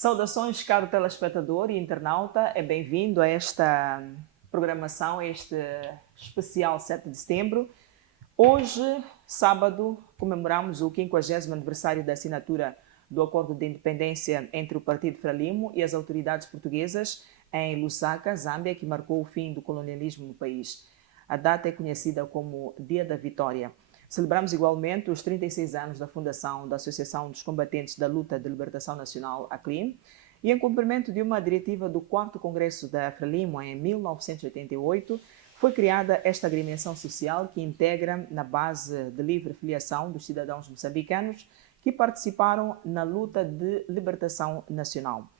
Saudações, caro telespectador e internauta, é bem-vindo a esta programação, a este especial 7 de setembro. Hoje, sábado, comemoramos o 50º aniversário da assinatura do Acordo de Independência entre o Partido Frelimo e as autoridades portuguesas em Lusaka, Zâmbia, que marcou o fim do colonialismo no país. A data é conhecida como Dia da Vitória. Celebramos igualmente os 36 anos da fundação da Associação dos Combatentes da Luta de Libertação Nacional, ACLIM, e em cumprimento de uma diretiva do 4º Congresso da Frelimo em 1988, foi criada esta agremiação social que integra na base de livre filiação dos cidadãos moçambicanos que participaram na luta de libertação nacional.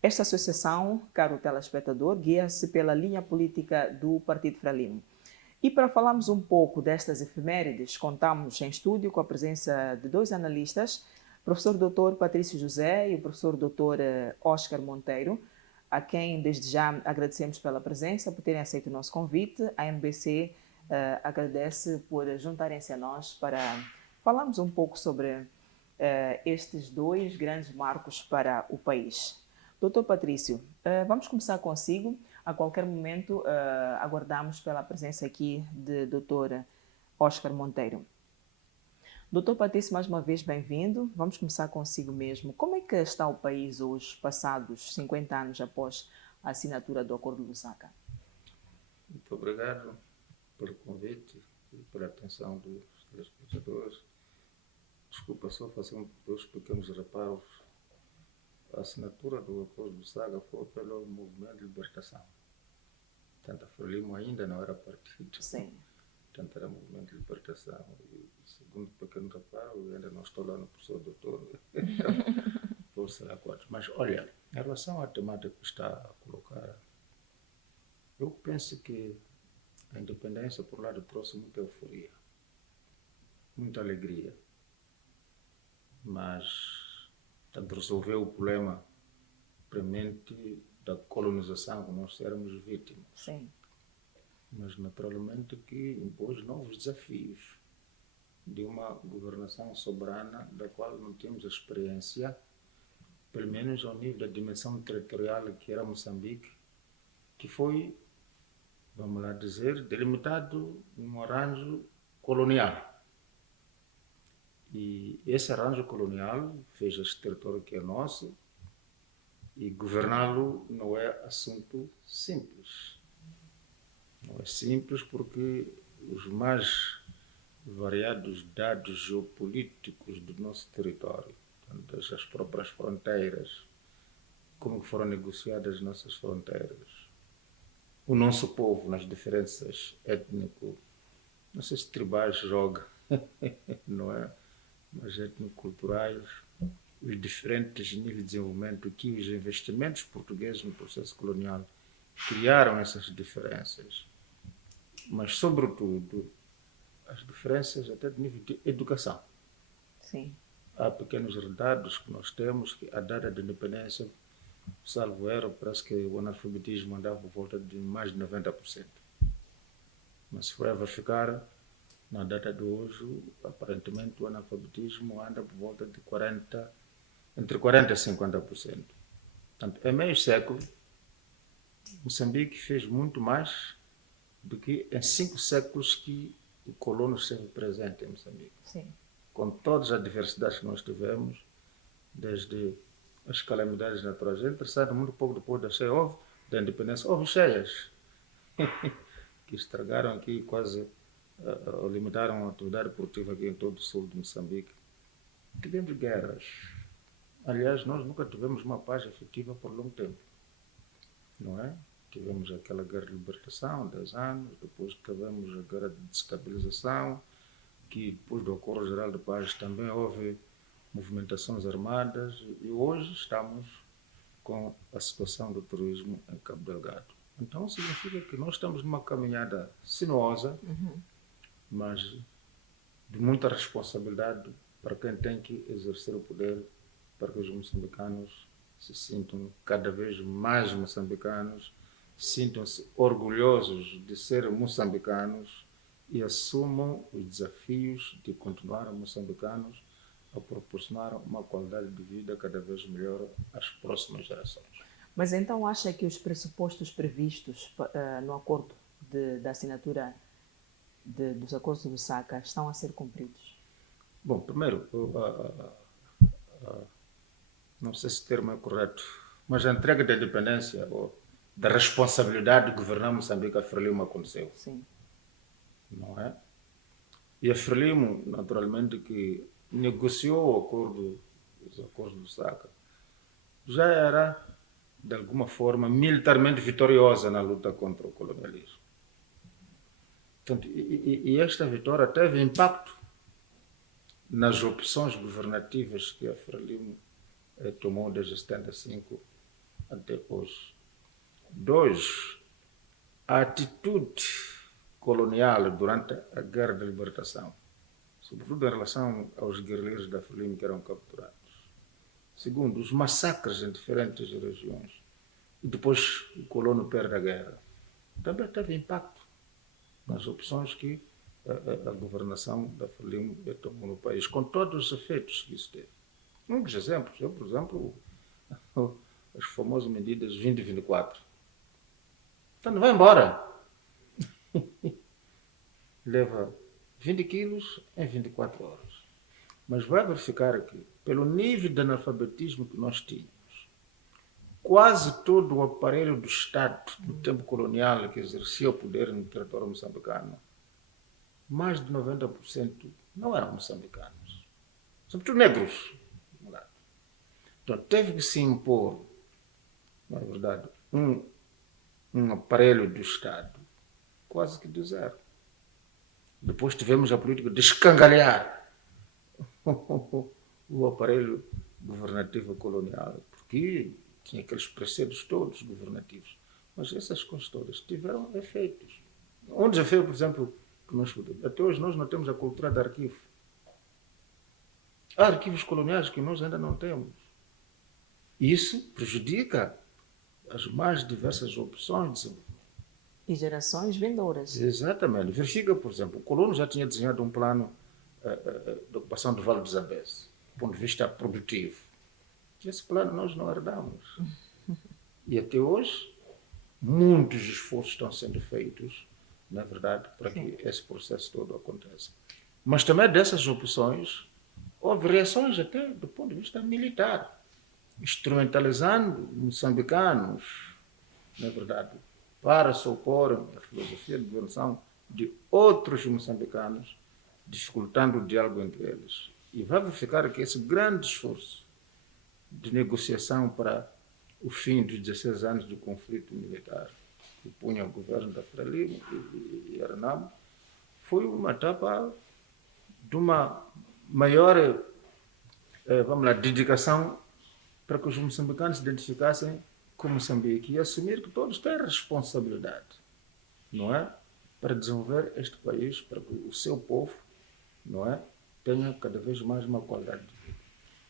Esta associação, caro telespectador, guia-se pela linha política do Partido Frelimo. E para falarmos um pouco destas efemérides, contamos em estúdio com a presença de dois analistas, o professor Dr. Patrício José e o professor Dr. Oscar Monteiro, a quem desde já agradecemos pela presença, por terem aceito o nosso convite. A MBC agradece por juntarem-se a nós para falarmos um pouco sobre estes dois grandes marcos para o país. Dr. Patrício, vamos começar consigo. A qualquer momento aguardamos pela presença aqui de Dr. Oscar Monteiro. Dr. Patrício, mais uma vez bem-vindo. Vamos começar consigo mesmo. Como é que está o país hoje, passados 50 anos após a assinatura do Acordo de Lusaka? Muito obrigado pelo convite e pela atenção dos telespectadores. Desculpa só fazer dois pequenos reparos. A assinatura do Acordo de Lusaka foi pelo Movimento de Libertação. Portanto, a Frelimo ainda não era partido. Sim. Portanto, era Movimento de Libertação. E, segundo pequeno reparo, eu ainda não estou lá no professor doutor. Então, vou ser a quatro. Mas, olha, em relação à temática que está a colocar, eu penso que a independência, por um lado, trouxe muita euforia, muita alegria. Mas tanto resolveu o problema premente da colonização, que nós éramos vítimas. Sim. Mas naturalmente que impôs novos desafios de uma governação soberana da qual não tínhamos experiência, pelo menos ao nível da dimensão territorial que era Moçambique, que foi, vamos lá dizer, delimitado num arranjo colonial. E esse arranjo colonial fez este território que é nosso, e governá-lo não é assunto simples. Não é simples porque os mais variados dados geopolíticos do nosso território, portanto, as próprias fronteiras, como foram negociadas as nossas fronteiras, o nosso povo nas diferenças étnico, não sei se tribais joga, não é? Mas étnico-culturais, os diferentes níveis de desenvolvimento que os investimentos portugueses no processo colonial criaram essas diferenças. Mas, sobretudo, as diferenças até de nível de educação. Sim. Há pequenos redados que nós temos que a data da independência, salvo erro, parece que o analfabetismo andava por volta de mais de 90%. Mas se for a verificar, na data de hoje, aparentemente o analfabetismo anda por volta de entre 40% e 50%. Portanto, em meio século, Moçambique fez muito mais do que em 5 séculos que o colono esteve presente em Moçambique. Sim. Com todas as diversidades que nós tivemos, desde as calamidades naturais. É interessante, muito pouco depois da independência, houve cheias que estragaram aqui quase, limitaram a atividade produtiva aqui em todo o sul de Moçambique. Tivemos guerras. Aliás, nós nunca tivemos uma paz efetiva por longo tempo, não é? Tivemos aquela guerra de libertação, 10 anos, depois tivemos a guerra de desestabilização, que depois do Acordo Geral de Paz também houve movimentações armadas, e hoje estamos com a situação do turismo em Cabo Delgado. Então significa que nós estamos numa caminhada sinuosa, mas de muita responsabilidade para quem tem que exercer o poder, para que os moçambicanos se sintam cada vez mais moçambicanos, sintam-se orgulhosos de serem moçambicanos e assumam os desafios de continuar moçambicanos a proporcionar uma qualidade de vida cada vez melhor às próximas gerações. Mas então acha que os pressupostos previstos no acordo da assinatura dos acordos de Lusaka estão a ser cumpridos? Bom, primeiro, não sei se o termo é correto, mas a entrega da independência ou da responsabilidade de governar Moçambique a Frelimo aconteceu. Sim. Não é? E a Frelimo, naturalmente, que negociou os acordos de Lusaka, já era, de alguma forma, militarmente vitoriosa na luta contra o colonialismo. Portanto, e esta vitória teve impacto nas opções governativas que a Frelimo tomou desde 75 até hoje. 2. A atitude colonial durante a Guerra de Libertação, sobretudo em relação aos guerrilheiros da Frelimo que eram capturados. Segundo, os massacres em diferentes regiões. E depois o colono perde a guerra. Também teve impacto nas opções que a governação da Frelimo tomou no país, com todos os efeitos que isso teve. Um dos exemplos, por exemplo, as famosas medidas 2024. Então, vai embora. Leva 20 quilos em 24 horas. Mas vai verificar que, pelo nível de analfabetismo que nós tínhamos, quase todo o aparelho do Estado do tempo colonial que exercia o poder no território moçambicano, mais de 90% não eram moçambicanos, sobretudo negros. Então teve que se impor, na verdade, um aparelho do Estado quase que do zero. Depois tivemos a política de escangalhar o aparelho governativo colonial, porque tinha aqueles preceitos todos governativos. Mas essas coisas todas tiveram efeitos. Um desafio, por exemplo, que nós podemos. Até hoje nós não temos a cultura de arquivo. Há arquivos coloniais que nós ainda não temos. Isso prejudica as mais diversas opções de desenvolvimento. E gerações vindouras. Exatamente. Verifica, por exemplo, o colono já tinha desenhado um plano de ocupação do Vale do Zambeze, do ponto de vista produtivo. Esse plano nós não herdamos. E até hoje, muitos esforços estão sendo feitos, na verdade, para que esse processo todo aconteça. Mas também dessas opções, houve reações até do ponto de vista militar, instrumentalizando moçambicanos, na verdade, para se oporem à filosofia de governação de outros moçambicanos, dificultando o diálogo entre eles. E vai verificar que esse grande esforço de negociação para o fim dos 16 anos do conflito militar que punha o governo da Frelimo e Renamo foi uma etapa de uma maior dedicação para que os moçambicanos se identificassem com Moçambique e assumir que todos têm responsabilidade, não é? Para desenvolver este país, para que o seu povo, não é? Tenha cada vez mais uma qualidade de vida.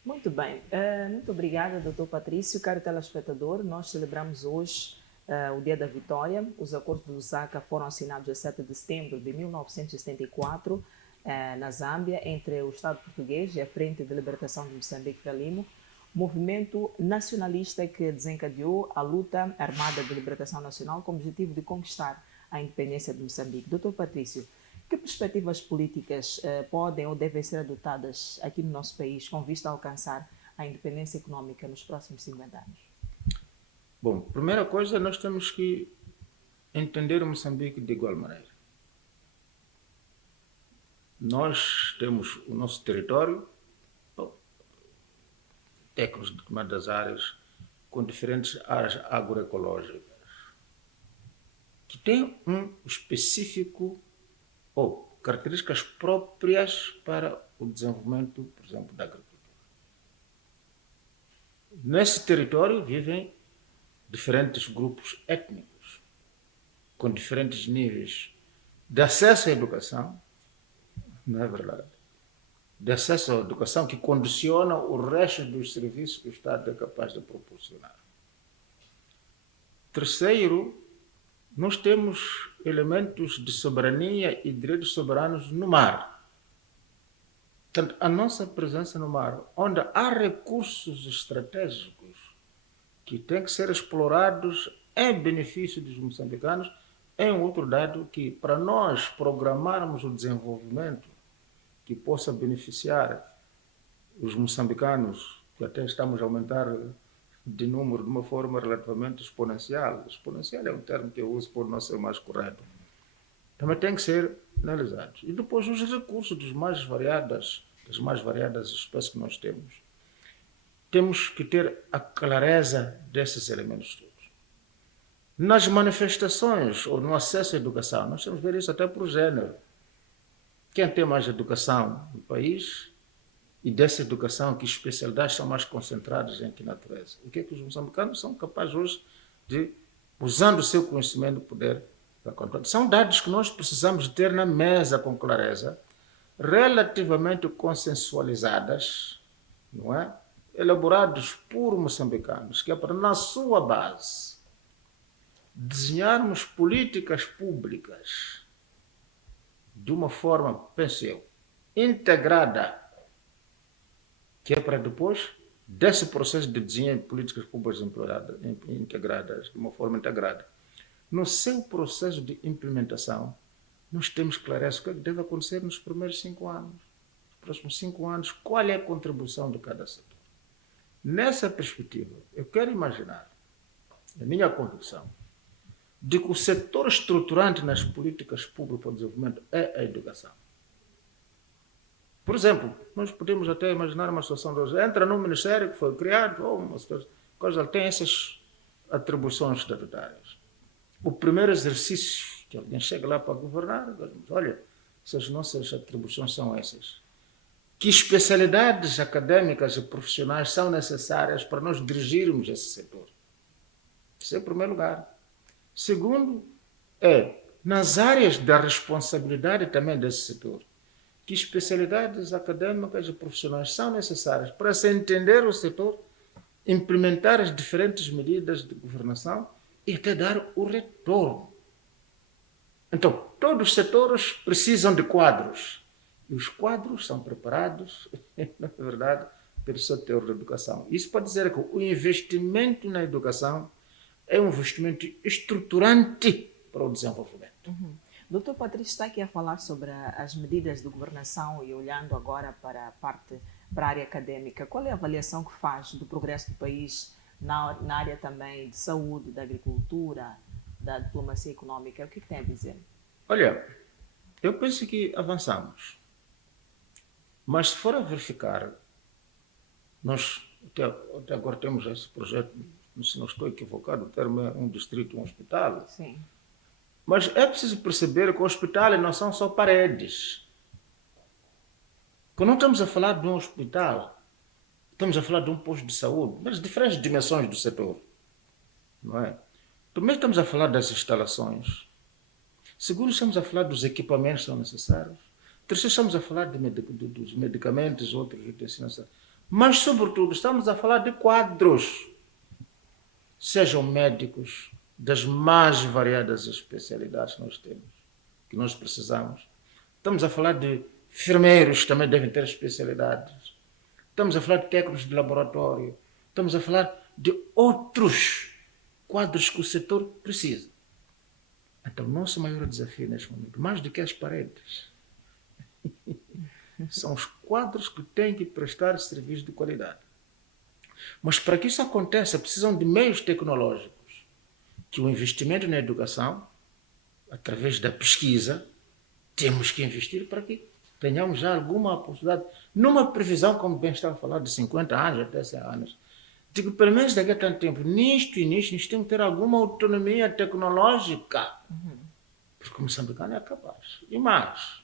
Muito bem. Muito obrigada, Dr. Patrício. Caro telespectador, nós celebramos hoje o Dia da Vitória. Os acordos de Lusaka foram assinados a 7 de setembro de 1974 na Zâmbia, entre o Estado português e a Frente de Libertação de Moçambique Frelimo, movimento nacionalista que desencadeou a luta armada de libertação nacional com o objetivo de conquistar a independência de Moçambique. Dr. Patrício, que perspectivas políticas podem ou devem ser adotadas aqui no nosso país com vista a alcançar a independência econômica nos próximos 50 anos? Bom, primeira coisa, nós temos que entender o Moçambique de igual maneira. Nós temos o nosso território, técnicos de determinadas áreas, com diferentes áreas agroecológicas, que têm um específico ou características próprias para o desenvolvimento, por exemplo, da agricultura. Nesse território vivem diferentes grupos étnicos, com diferentes níveis de acesso à educação, não é verdade? De acesso à educação que condiciona o resto dos serviços que o Estado é capaz de proporcionar. Terceiro, nós temos elementos de soberania e direitos soberanos no mar. Portanto, a nossa presença no mar, onde há recursos estratégicos que têm que ser explorados em benefício dos moçambicanos, é um outro dado que, para nós programarmos o desenvolvimento que possa beneficiar os moçambicanos, que até estamos a aumentar de número de uma forma relativamente exponencial. Exponencial é um termo que eu uso por não ser mais correto. Também tem que ser analisados. E depois os recursos das mais variadas espécies que nós temos. Temos que ter a clareza desses elementos todos. Nas manifestações ou no acesso à educação, nós temos que ver isso até por gênero. Quem tem mais educação no país e dessa educação, que especialidades são mais concentradas em que natureza? O que é que os moçambicanos são capazes hoje de, usando o seu conhecimento, poder dar conta? São dados que nós precisamos ter na mesa com clareza, relativamente consensualizadas, não é? Elaborados por moçambicanos, que é para, na sua base, desenharmos políticas públicas de uma forma, penso eu, integrada, que é para depois desse processo de desenho de políticas públicas integradas, de uma forma integrada. No seu processo de implementação, nós temos clareza o que deve acontecer nos primeiros 5 anos. Nos próximos 5 anos, qual é a contribuição de cada setor? Nessa perspectiva, eu quero imaginar, a minha convicção, de que o setor estruturante nas políticas públicas para o desenvolvimento é a educação. Por exemplo, nós podemos até imaginar uma situação de hoje. Entra num ministério que foi criado, ou uma coisa, tem essas atribuições estatutárias. O primeiro exercício que alguém chega lá para governar, olha, essas nossas atribuições são essas. Que especialidades acadêmicas e profissionais são necessárias para nós dirigirmos esse setor? Isso é em primeiro lugar. Segundo, nas áreas da responsabilidade também desse setor, que especialidades acadêmicas e profissionais são necessárias para se entender o setor, implementar as diferentes medidas de governação e até dar o retorno. Então, todos os setores precisam de quadros. E os quadros são preparados, na verdade, pelo setor da educação. Isso pode dizer que o investimento na educação é um investimento estruturante para o desenvolvimento. Dr. Patrício está aqui a falar sobre as medidas de governação e olhando agora para a área acadêmica. Qual é a avaliação que faz do progresso do país na área também de saúde, da agricultura, da diplomacia econômica? O que tem a dizer? Olha, eu penso que avançamos. Mas se for a verificar, nós até agora temos esse projeto, se não estou equivocado, o termo é um distrito, um hospital. Sim. Mas é preciso perceber que o hospital não são só paredes. Quando não estamos a falar de um hospital, estamos a falar de um posto de saúde, mas diferentes dimensões do setor. Não é? Primeiro estamos a falar das instalações. Segundo, estamos a falar dos equipamentos que são necessários. Terceiro, estamos a falar dos medicamentos, outros itens. Mas, sobretudo, estamos a falar de quadros. Sejam médicos, das mais variadas especialidades que nós temos, que nós precisamos. Estamos a falar de enfermeiros que também devem ter especialidades. Estamos a falar de técnicos de laboratório. Estamos a falar de outros quadros que o setor precisa. Então, o nosso maior desafio neste momento, mais do que as paredes, são os quadros que têm que prestar serviço de qualidade. Mas para que isso aconteça, precisam de meios tecnológicos, que o investimento na educação, através da pesquisa, temos que investir para que tenhamos já alguma possibilidade, numa previsão, como bem estava a falar, de 50 anos até 100 anos, de que pelo menos daqui a tanto tempo, nisto temos que ter alguma autonomia tecnológica. Porque o moçambicano é capaz. E mais,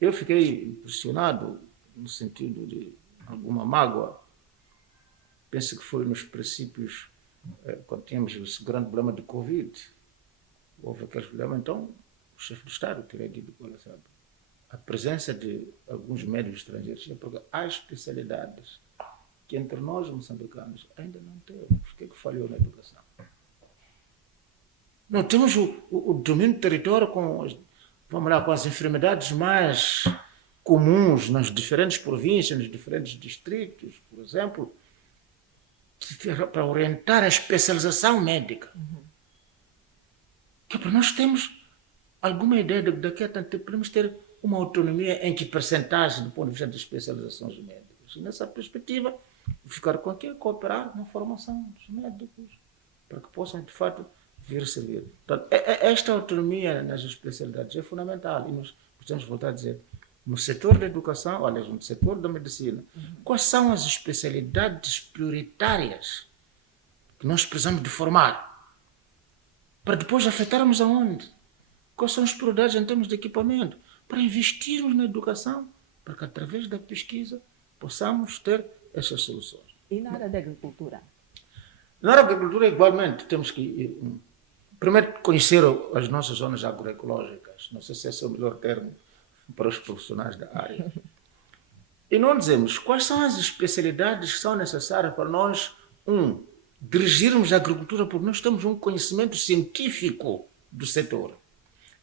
eu fiquei impressionado, no sentido de alguma mágoa, penso que foi nos princípios, quando tínhamos esse grande problema de Covid, houve aquele problema, então o chefe do Estado teria dito, olha, sabe, a presença de alguns médicos estrangeiros, porque há especialidades que entre nós moçambicanos ainda não temos. O que é que falhou na educação? Não temos o domínio do território com as enfermidades mais comuns nas diferentes províncias, nos diferentes distritos, por exemplo, para orientar a especialização médica. Que para nós temos alguma ideia de daqui a tanto tempo podemos ter uma autonomia em que percentagem do ponto de vista das especializações médicas. E nessa perspectiva, ficar com aquilo, cooperar na formação dos médicos, para que possam, de fato, vir servir. Portanto, esta autonomia nas especialidades é fundamental. E nós podemos voltar a dizer, no setor da educação, aliás, no setor da medicina, quais são as especialidades prioritárias que nós precisamos de formar para depois afetarmos aonde? Quais são as prioridades em termos de equipamento? Para investirmos na educação, para que através da pesquisa possamos ter essas soluções. E na área da agricultura? Na área da agricultura, igualmente, temos que primeiro conhecer as nossas zonas agroecológicas. Não sei se esse é o melhor termo para os profissionais da área. E não dizemos quais são as especialidades que são necessárias para nós, dirigirmos a agricultura, porque nós temos um conhecimento científico do setor.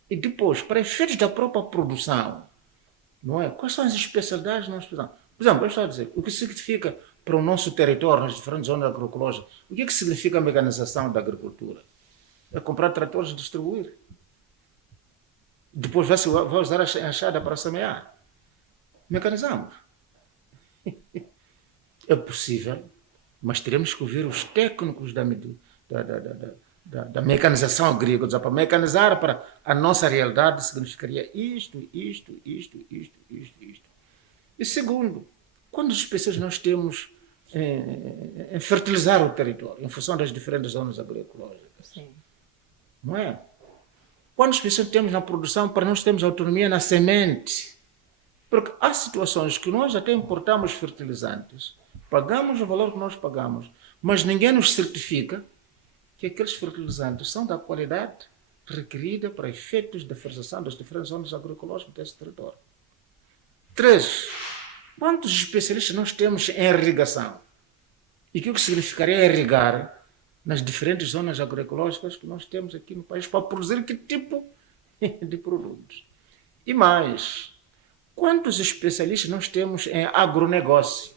E depois, para efeitos da própria produção, não é? Quais são as especialidades que nós precisamos? Por exemplo, eu estou a dizer, o que significa para o nosso território, nas diferentes zonas agroecológicas, o que é que significa a mecanização da agricultura? É comprar tratores e distribuir. Depois vai usar a enxada para semear. Mecanizamos. É possível, mas teremos que ouvir os técnicos da mecanização agrícola. Para mecanizar para a nossa realidade significaria isto. E segundo, quantas espécies nós temos em fertilizar o território, em função das diferentes zonas agroecológicas? Sim. Não é? Quantas pessoas temos na produção para nós termos autonomia na semente? Porque há situações que nós até importamos fertilizantes, pagamos o valor que nós pagamos, mas ninguém nos certifica que aqueles fertilizantes são da qualidade requerida para efeitos de fertilização das diferentes zonas agroecológicas desse território. 3. Quantos especialistas nós temos em irrigação? E o que significaria irrigar nas diferentes zonas agroecológicas que nós temos aqui no país para produzir que tipo de produtos? E mais, quantos especialistas nós temos em agronegócio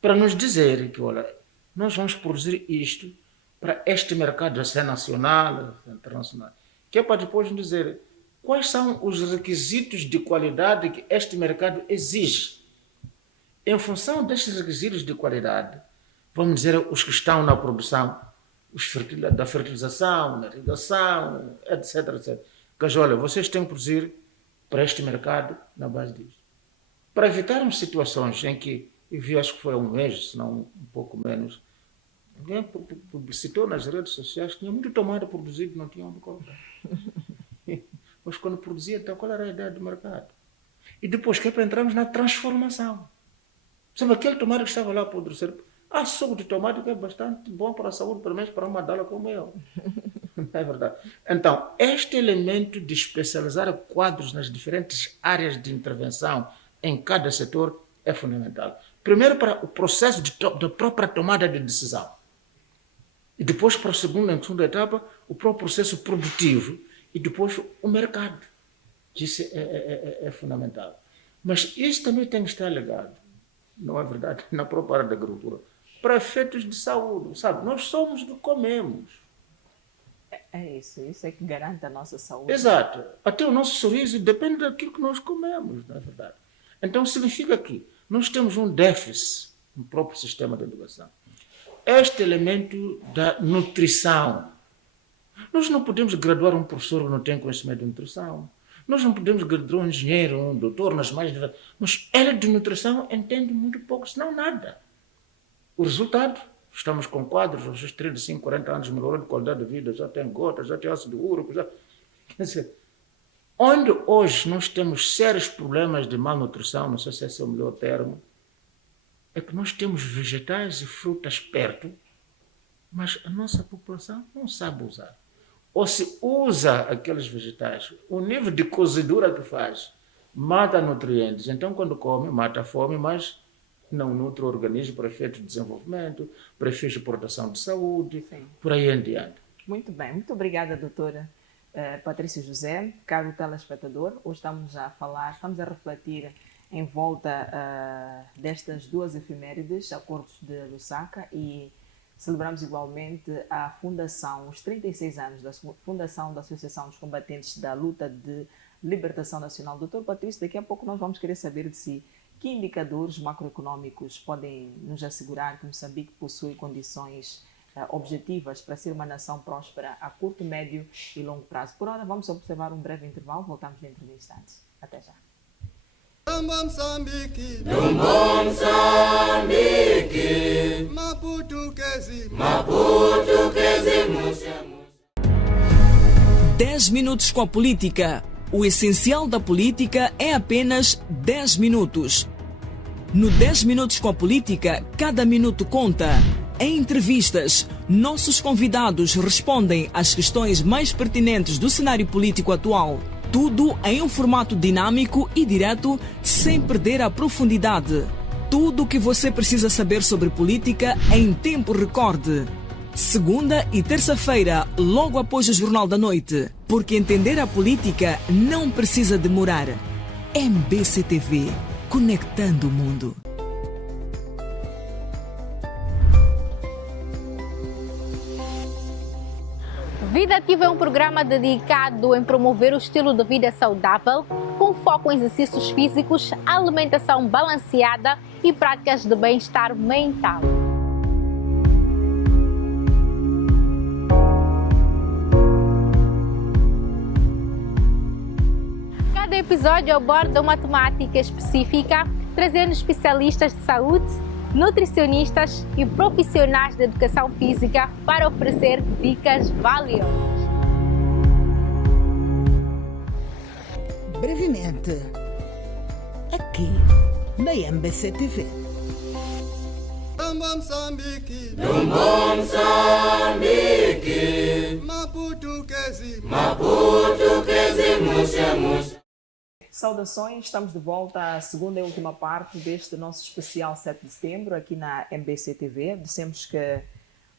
para nos dizer que, olha, nós vamos produzir isto para este mercado, já seja nacional, internacional, que é para depois nos dizer quais são os requisitos de qualidade que este mercado exige. Em função destes requisitos de qualidade, vamos dizer, os que estão na produção, da fertilização, na irrigação, etc. Que, olha, vocês têm que produzir para este mercado na base disso. Para evitarmos situações em que, eu vi, acho que foi há um mês, se não um pouco menos, alguém publicitou nas redes sociais que tinha muito tomate produzido, não tinha onde colocar. Mas quando produzia, então qual era a ideia do mercado? E depois que é para entrarmos na transformação. Sabe, aquele tomate que estava lá a produzir, suco de tomate que é bastante bom para a saúde, pelo menos para uma dala como eu. Não é verdade? Então, este elemento de especializar quadros nas diferentes áreas de intervenção em cada setor é fundamental. Primeiro para o processo da própria tomada de decisão. E depois para a segunda etapa, o próprio processo produtivo. E depois o mercado. Isso é fundamental. Mas isso também tem que estar ligado, não é verdade, na própria área da agricultura, para efeitos de saúde. Sabe, nós somos o que comemos. É isso é que garante a nossa saúde. Exato. Até o nosso sorriso depende daquilo que nós comemos, não é verdade? Então significa que nós temos um déficit no próprio sistema de educação. Este elemento da nutrição. Nós não podemos graduar um professor que não tem conhecimento de nutrição. Nós não podemos graduar um engenheiro, um doutor, nas mais diversas. Mas ela de nutrição entende muito pouco, senão nada. O resultado, estamos com quadros, aos 35, 40 anos, melhorou de qualidade de vida, já tem gota, já tem ácido úrico, já... Quer dizer, onde hoje nós temos sérios problemas de malnutrição, não sei se esse é o melhor termo, é que nós temos vegetais e frutas perto, mas a nossa população não sabe usar. Ou se usa aqueles vegetais, o nível de cozedura que faz mata nutrientes. Então, quando come, mata a fome, mas não nutre o organismo para efeitos de desenvolvimento, para efeitos de proteção de saúde, Sim. Por aí em diante. Muito bem, muito obrigada, doutora. Patrício José, caro telespectador. Hoje estamos a refletir em volta destas duas efemérides, Acordos de Lusaka, e celebramos igualmente a fundação, os 36 anos da fundação da Associação dos Combatentes da Luta de Libertação Nacional. Doutor Patrício, daqui a pouco nós vamos querer saber de si que indicadores macroeconômicos podem nos assegurar que Moçambique possui condições objetivas para ser uma nação próspera a curto, médio e longo prazo. Por hora, vamos observar um breve intervalo. Voltamos dentro de instantes. Até já. 10 minutos com a política. O essencial da política é apenas 10 minutos. No 10 minutos com a política, cada minuto conta. Em entrevistas, nossos convidados respondem às questões mais pertinentes do cenário político atual. Tudo em um formato dinâmico e direto, sem perder a profundidade. Tudo o que você precisa saber sobre política em tempo recorde. Segunda e terça-feira, logo após o Jornal da Noite. Porque entender a política não precisa demorar. MBC-TV, conectando o mundo. Vida Ativa é um programa dedicado em promover o estilo de vida saudável, com foco em exercícios físicos, alimentação balanceada e práticas de bem-estar mental. Cada episódio aborda uma temática específica, trazendo especialistas de saúde, nutricionistas e profissionais de educação física para oferecer dicas valiosas. Brevemente, aqui na MBC TV. Saudações, estamos de volta à segunda e última parte deste nosso especial 7 de setembro aqui na MBC TV. Dissemos que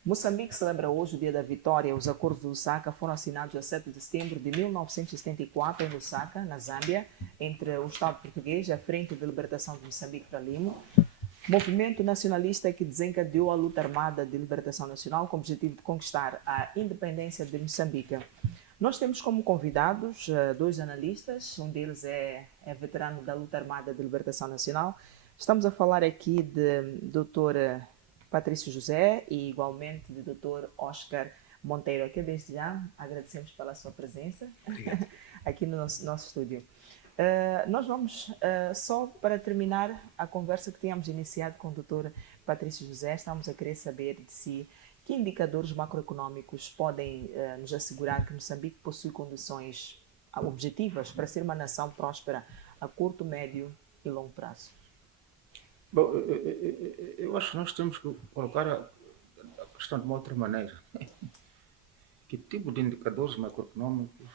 Moçambique celebra hoje o dia da vitória. Os acordos de Lusaka foram assinados a 7 de setembro de 1974 em Lusaka, na Zâmbia, entre o Estado português e a Frente de Libertação de Moçambique Frelimo, movimento nacionalista que desencadeou a luta armada de libertação nacional com o objetivo de conquistar a independência de Moçambique. Nós temos como convidados dois analistas, um deles é veterano da luta armada de libertação nacional. Estamos a falar aqui de Dr. Patrício José e igualmente de Dr. Oscar Monteiro. Aqui desde já agradecemos pela sua presença aqui no nosso estúdio. Nós vamos, só para terminar a conversa que tínhamos iniciado com o Dr. Patrício José, estamos a querer saber de si que indicadores macroeconômicos podem nos assegurar que Moçambique possui condições objetivas para ser uma nação próspera a curto, médio e longo prazo? Bom, eu acho que nós temos que colocar a questão de uma outra maneira. Que tipo de indicadores macroeconômicos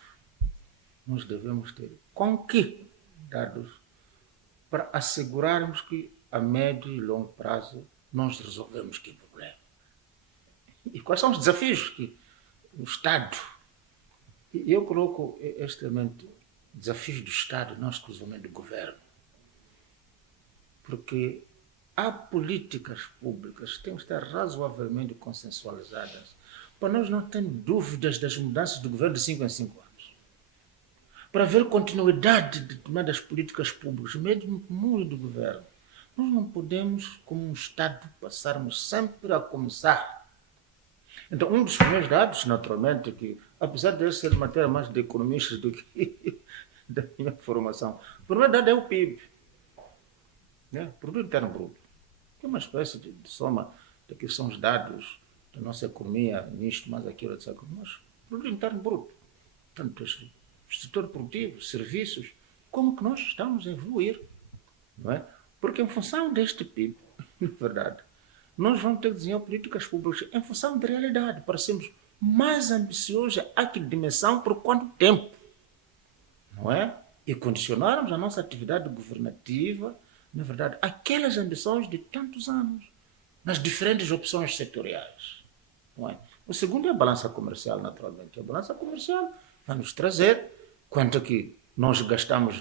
nós devemos ter? Com que dados para assegurarmos que a médio e longo prazo nós resolvemos que problema? E quais são os desafios que o Estado... E eu coloco este elemento, desafios do Estado, não exclusivamente do governo. Porque há políticas públicas que têm que estar razoavelmente consensualizadas para nós não termos dúvidas das mudanças do governo de 5 em 5 anos. Para haver continuidade de determinadas políticas públicas, mesmo no mundo do governo. Nós não podemos, como um Estado, passarmos sempre a começar. Então, um dos primeiros dados, naturalmente, que, apesar de ser matéria mais de economistas do que da minha formação, o primeiro dado é o PIB. Produto Interno Bruto, que é uma espécie de soma daquilo que são os dados da nossa economia, nisto, mais aquilo, etc. Mas Produto Interno Bruto, tanto o setor produtivo, serviços, como que nós estamos a evoluir, não é? Porque em função deste PIB, na verdade, nós vamos ter que desenhar políticas públicas em função da realidade, para sermos mais ambiciosos a que dimensão, por quanto tempo, não é? E condicionarmos a nossa atividade governativa, na verdade, aquelas ambições de tantos anos, nas diferentes opções setoriais. Não é? O segundo é a balança comercial, naturalmente. A balança comercial vai nos trazer, quanto que nós gastamos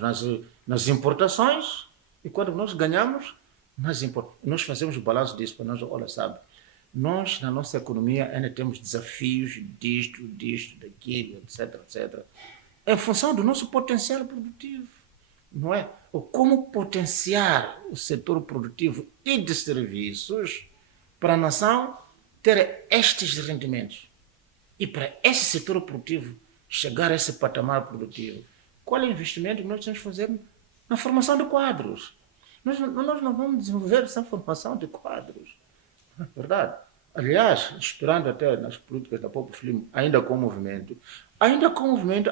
nas importações e quando nós ganhamos nas importações. Nós fazemos o balanço disso para nós, olha, sabe, nós na nossa economia ainda temos desafios disto, daquilo, etc, etc, em função do nosso potencial produtivo, não é? Ou como potenciar o setor produtivo e de serviços para a nação ter estes rendimentos. E para esse setor produtivo chegar a esse patamar produtivo, qual é o investimento que nós temos que fazer na formação de quadros? Nós não vamos desenvolver essa formação de quadros. Não é verdade? Aliás, esperando até nas políticas da Popo Film, ainda com o movimento,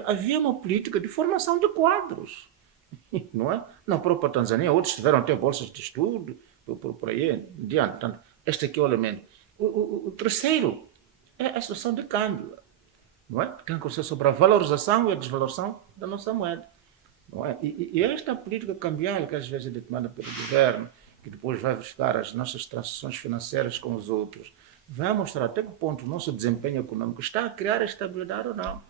havia uma política de formação de quadros. Não é? Na própria Tanzânia, outros tiveram até bolsas de estudo, por aí em diante. Portanto, este aqui é o elemento. O terceiro é a situação de câmbio. Não é? Tem que ser sobre a valorização e a desvalorização da nossa moeda. Não é? E esta política cambial, que às vezes é determinada pelo governo, que depois vai verificar as nossas transações financeiras com os outros, vai mostrar até que ponto o nosso desempenho econômico está a criar estabilidade ou não.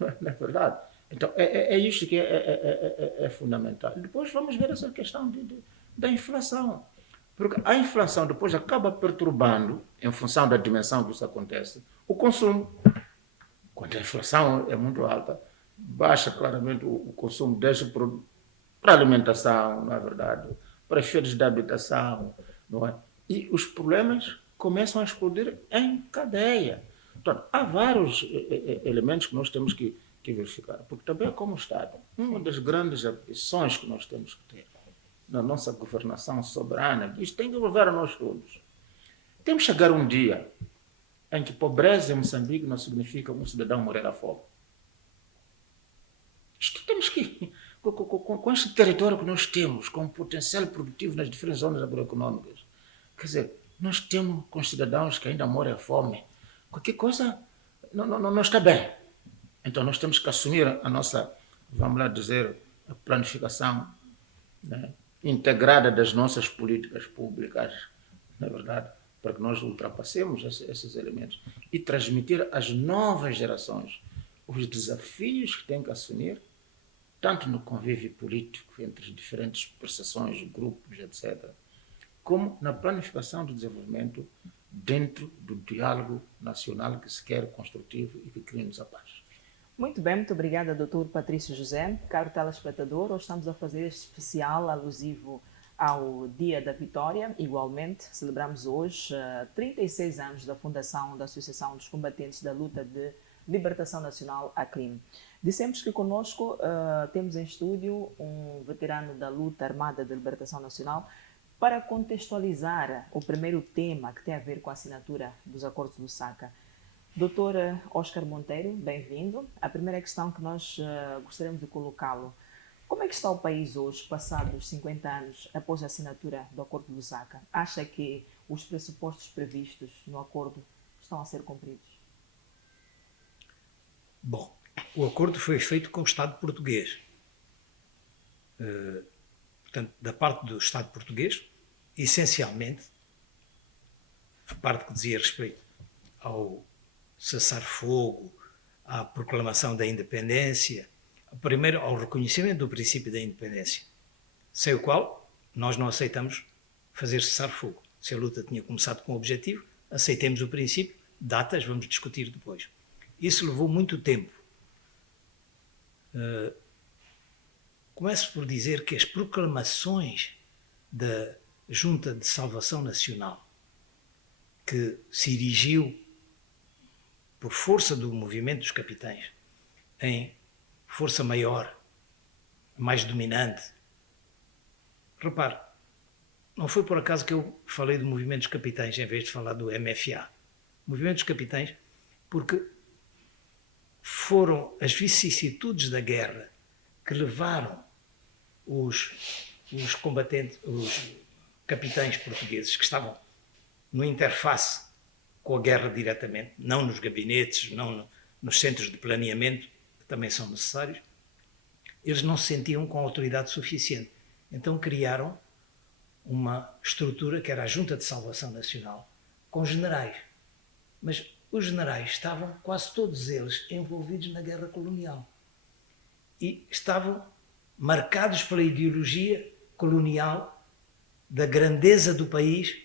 Não é verdade? Então, é isto que é fundamental. Depois vamos ver essa questão da inflação. Porque a inflação depois acaba perturbando, em função da dimensão que isso acontece, o consumo. Quando a inflação é muito alta, baixa claramente o consumo, deixa para alimentação, não é verdade? Para efeitos de habitação, não é? E os problemas começam a explodir em cadeia. Portanto, há vários elementos que nós temos que verificar, porque também como Estado, uma das grandes ambições que nós temos que ter na nossa governação soberana, isto tem que envolver a nós todos. Temos que chegar um dia em que pobreza em Moçambique não significa um cidadão morrer à fome. Isto temos que, com este território que nós temos, com o potencial produtivo nas diferentes zonas agroeconômicas, quer dizer, nós temos com cidadãos que ainda morrem à fome. Qualquer coisa não está bem. Então nós temos que assumir a nossa, vamos lá dizer, a planificação, né, integrada das nossas políticas públicas, na verdade, para que nós ultrapassemos esses elementos e transmitir às novas gerações os desafios que têm que assumir, tanto no convívio político entre as diferentes percepções, grupos, etc., como na planificação do desenvolvimento dentro do diálogo nacional que se quer construtivo e que cria-nos a paz. Muito bem, muito obrigada, Dr. Patrício José. Caro telespectador, hoje estamos a fazer este especial alusivo ao Dia da Vitória. Igualmente, celebramos hoje 36 anos da fundação da Associação dos Combatentes da Luta de Libertação Nacional, ACLIM. Dissemos que conosco temos em estúdio um veterano da luta armada de libertação nacional para contextualizar o primeiro tema que tem a ver com a assinatura dos Acordos de Lusaka. Dr. Oscar Monteiro, bem-vindo. A primeira questão que nós gostaríamos de colocá-lo: como é que está o país hoje, passados 50 anos após a assinatura do Acordo de Lusaka? Acha que os pressupostos previstos no acordo estão a ser cumpridos? Bom, o acordo foi feito com o Estado português. Portanto, da parte do Estado português, essencialmente, a parte que dizia respeito ao cessar-fogo, à proclamação da independência, primeiro ao reconhecimento do princípio da independência, sem o qual nós não aceitamos fazer cessar-fogo. Se a luta tinha começado com o objetivo, aceitemos o princípio, datas vamos discutir depois. Isso levou muito tempo. Começo por dizer que as proclamações da Junta de Salvação Nacional, que se erigiu por força do movimento dos capitães em força maior, mais dominante. Repare, não foi por acaso que eu falei do movimento dos capitães em vez de falar do MFA. O movimento dos capitães, porque foram as vicissitudes da guerra que levaram os combatentes, os capitães portugueses que estavam no interface com a guerra diretamente, não nos gabinetes, não nos centros de planeamento, que também são necessários, eles não se sentiam com autoridade suficiente. Então criaram uma estrutura que era a Junta de Salvação Nacional, com generais. Mas os generais estavam quase todos eles envolvidos na guerra colonial e estavam marcados pela ideologia colonial da grandeza do país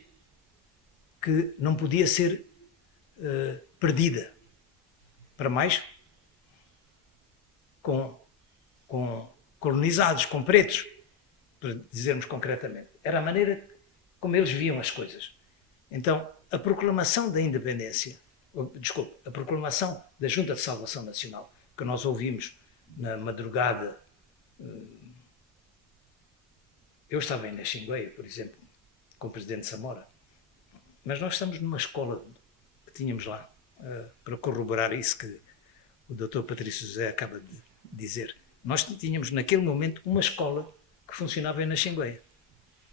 que não podia ser perdida, para mais com colonizados, com pretos, para dizermos concretamente. Era a maneira como eles viam as coisas. Então, a proclamação da independência, a proclamação da Junta de Salvação Nacional, que nós ouvimos na madrugada. Eu estava em Naxingueia, por exemplo, com o presidente Samora, mas nós estamos numa escola que tínhamos lá, para corroborar isso que o Dr. Patrício José acaba de dizer. Nós tínhamos naquele momento uma escola que funcionava em Naxingueia.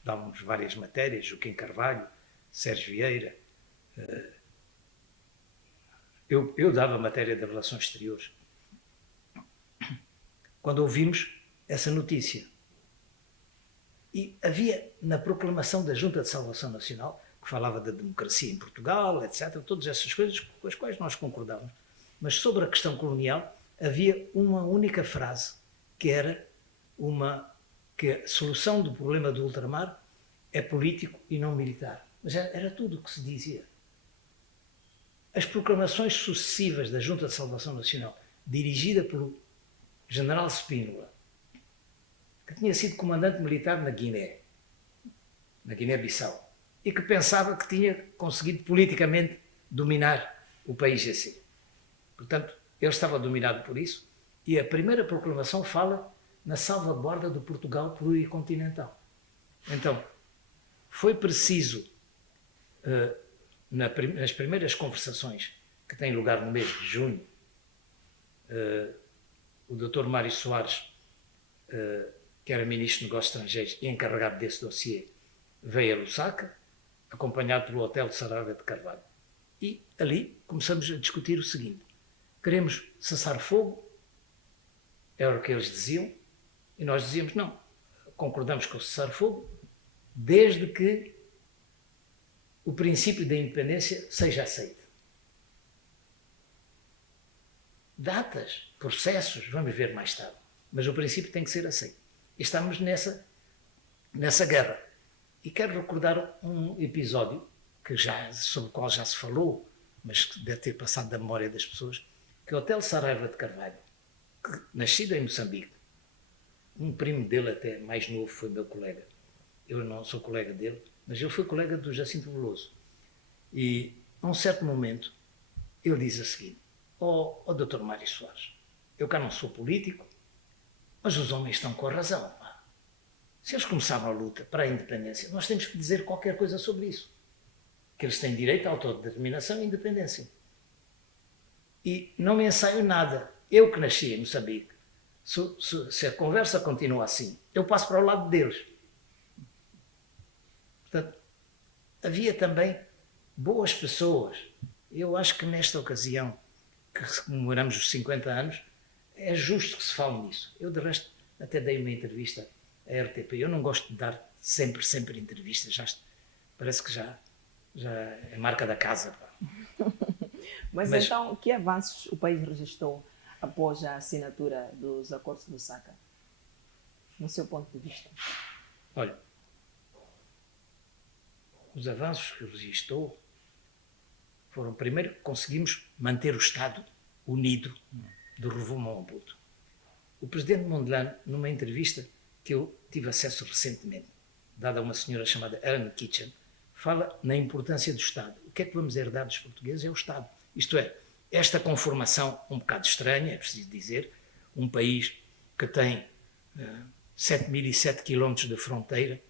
Dávamos várias matérias, Joaquim Carvalho, Sérgio Vieira. Eu dava a matéria de Relações Exteriores. Quando ouvimos essa notícia, e havia na proclamação da Junta de Salvação Nacional, que falava da democracia em Portugal, etc., todas essas coisas com as quais nós concordávamos, mas sobre a questão colonial havia uma única frase, que era que a solução do problema do ultramar é político e não militar. Mas era tudo o que se dizia. As proclamações sucessivas da Junta de Salvação Nacional, dirigida pelo general Spínola, que tinha sido comandante militar na Guiné-Bissau, e que pensava que tinha conseguido politicamente dominar o país assim. Portanto, ele estava dominado por isso, e a primeira proclamação fala na salvaguarda do Portugal pluricontinental. Então, foi preciso, nas primeiras conversações que têm lugar no mês de junho, o Dr. Mário Soares, que era Ministro dos Negócios Estrangeiros e encarregado desse dossiê, veio a Lusaka, acompanhado pelo Hotel de Saraiva de Carvalho. E ali começamos a discutir o seguinte: queremos cessar fogo, era o que eles diziam, e nós dizíamos não, concordamos com o cessar fogo, desde que o princípio da independência seja aceito. Datas, processos, vamos ver mais tarde, mas o princípio tem que ser aceito. E estamos nessa guerra. E quero recordar um episódio sobre o qual já se falou, mas que deve ter passado da memória das pessoas, que o Hotel Saraiva de Carvalho, nascido em Moçambique, um primo dele até mais novo foi meu colega. Eu não sou colega dele, mas ele foi colega do Jacinto Veloso. E a um certo momento ele diz o seguinte: ó Dr. Mário Soares, eu cá não sou político, mas os homens estão com a razão. Pá. Se eles começaram a luta para a independência, nós temos que dizer qualquer coisa sobre isso. Que eles têm direito à autodeterminação e independência. E não me ensaio nada. Eu que nasci em Moçambique, se a conversa continua assim, eu passo para o lado deles. Portanto, havia também boas pessoas. Eu acho que nesta ocasião, que comemoramos os 50 anos, é justo que se fale nisso. Eu, de resto, até dei uma entrevista à RTP. Eu não gosto de dar sempre entrevistas. Parece que já é marca da casa. Mas então, que avanços o país registrou após a assinatura dos acordos de Lusaka, no seu ponto de vista? Olha, os avanços que registrou foram, primeiro, que conseguimos manter o Estado unido do Rovuma ao Maputo. O presidente Mondlane, numa entrevista que eu tive acesso recentemente, dada a uma senhora chamada Ellen Kitchen, fala na importância do Estado. O que é que vamos herdar dos portugueses é o Estado. Isto é, esta conformação um bocado estranha, é preciso dizer, um país que tem 7.007 quilómetros de fronteira,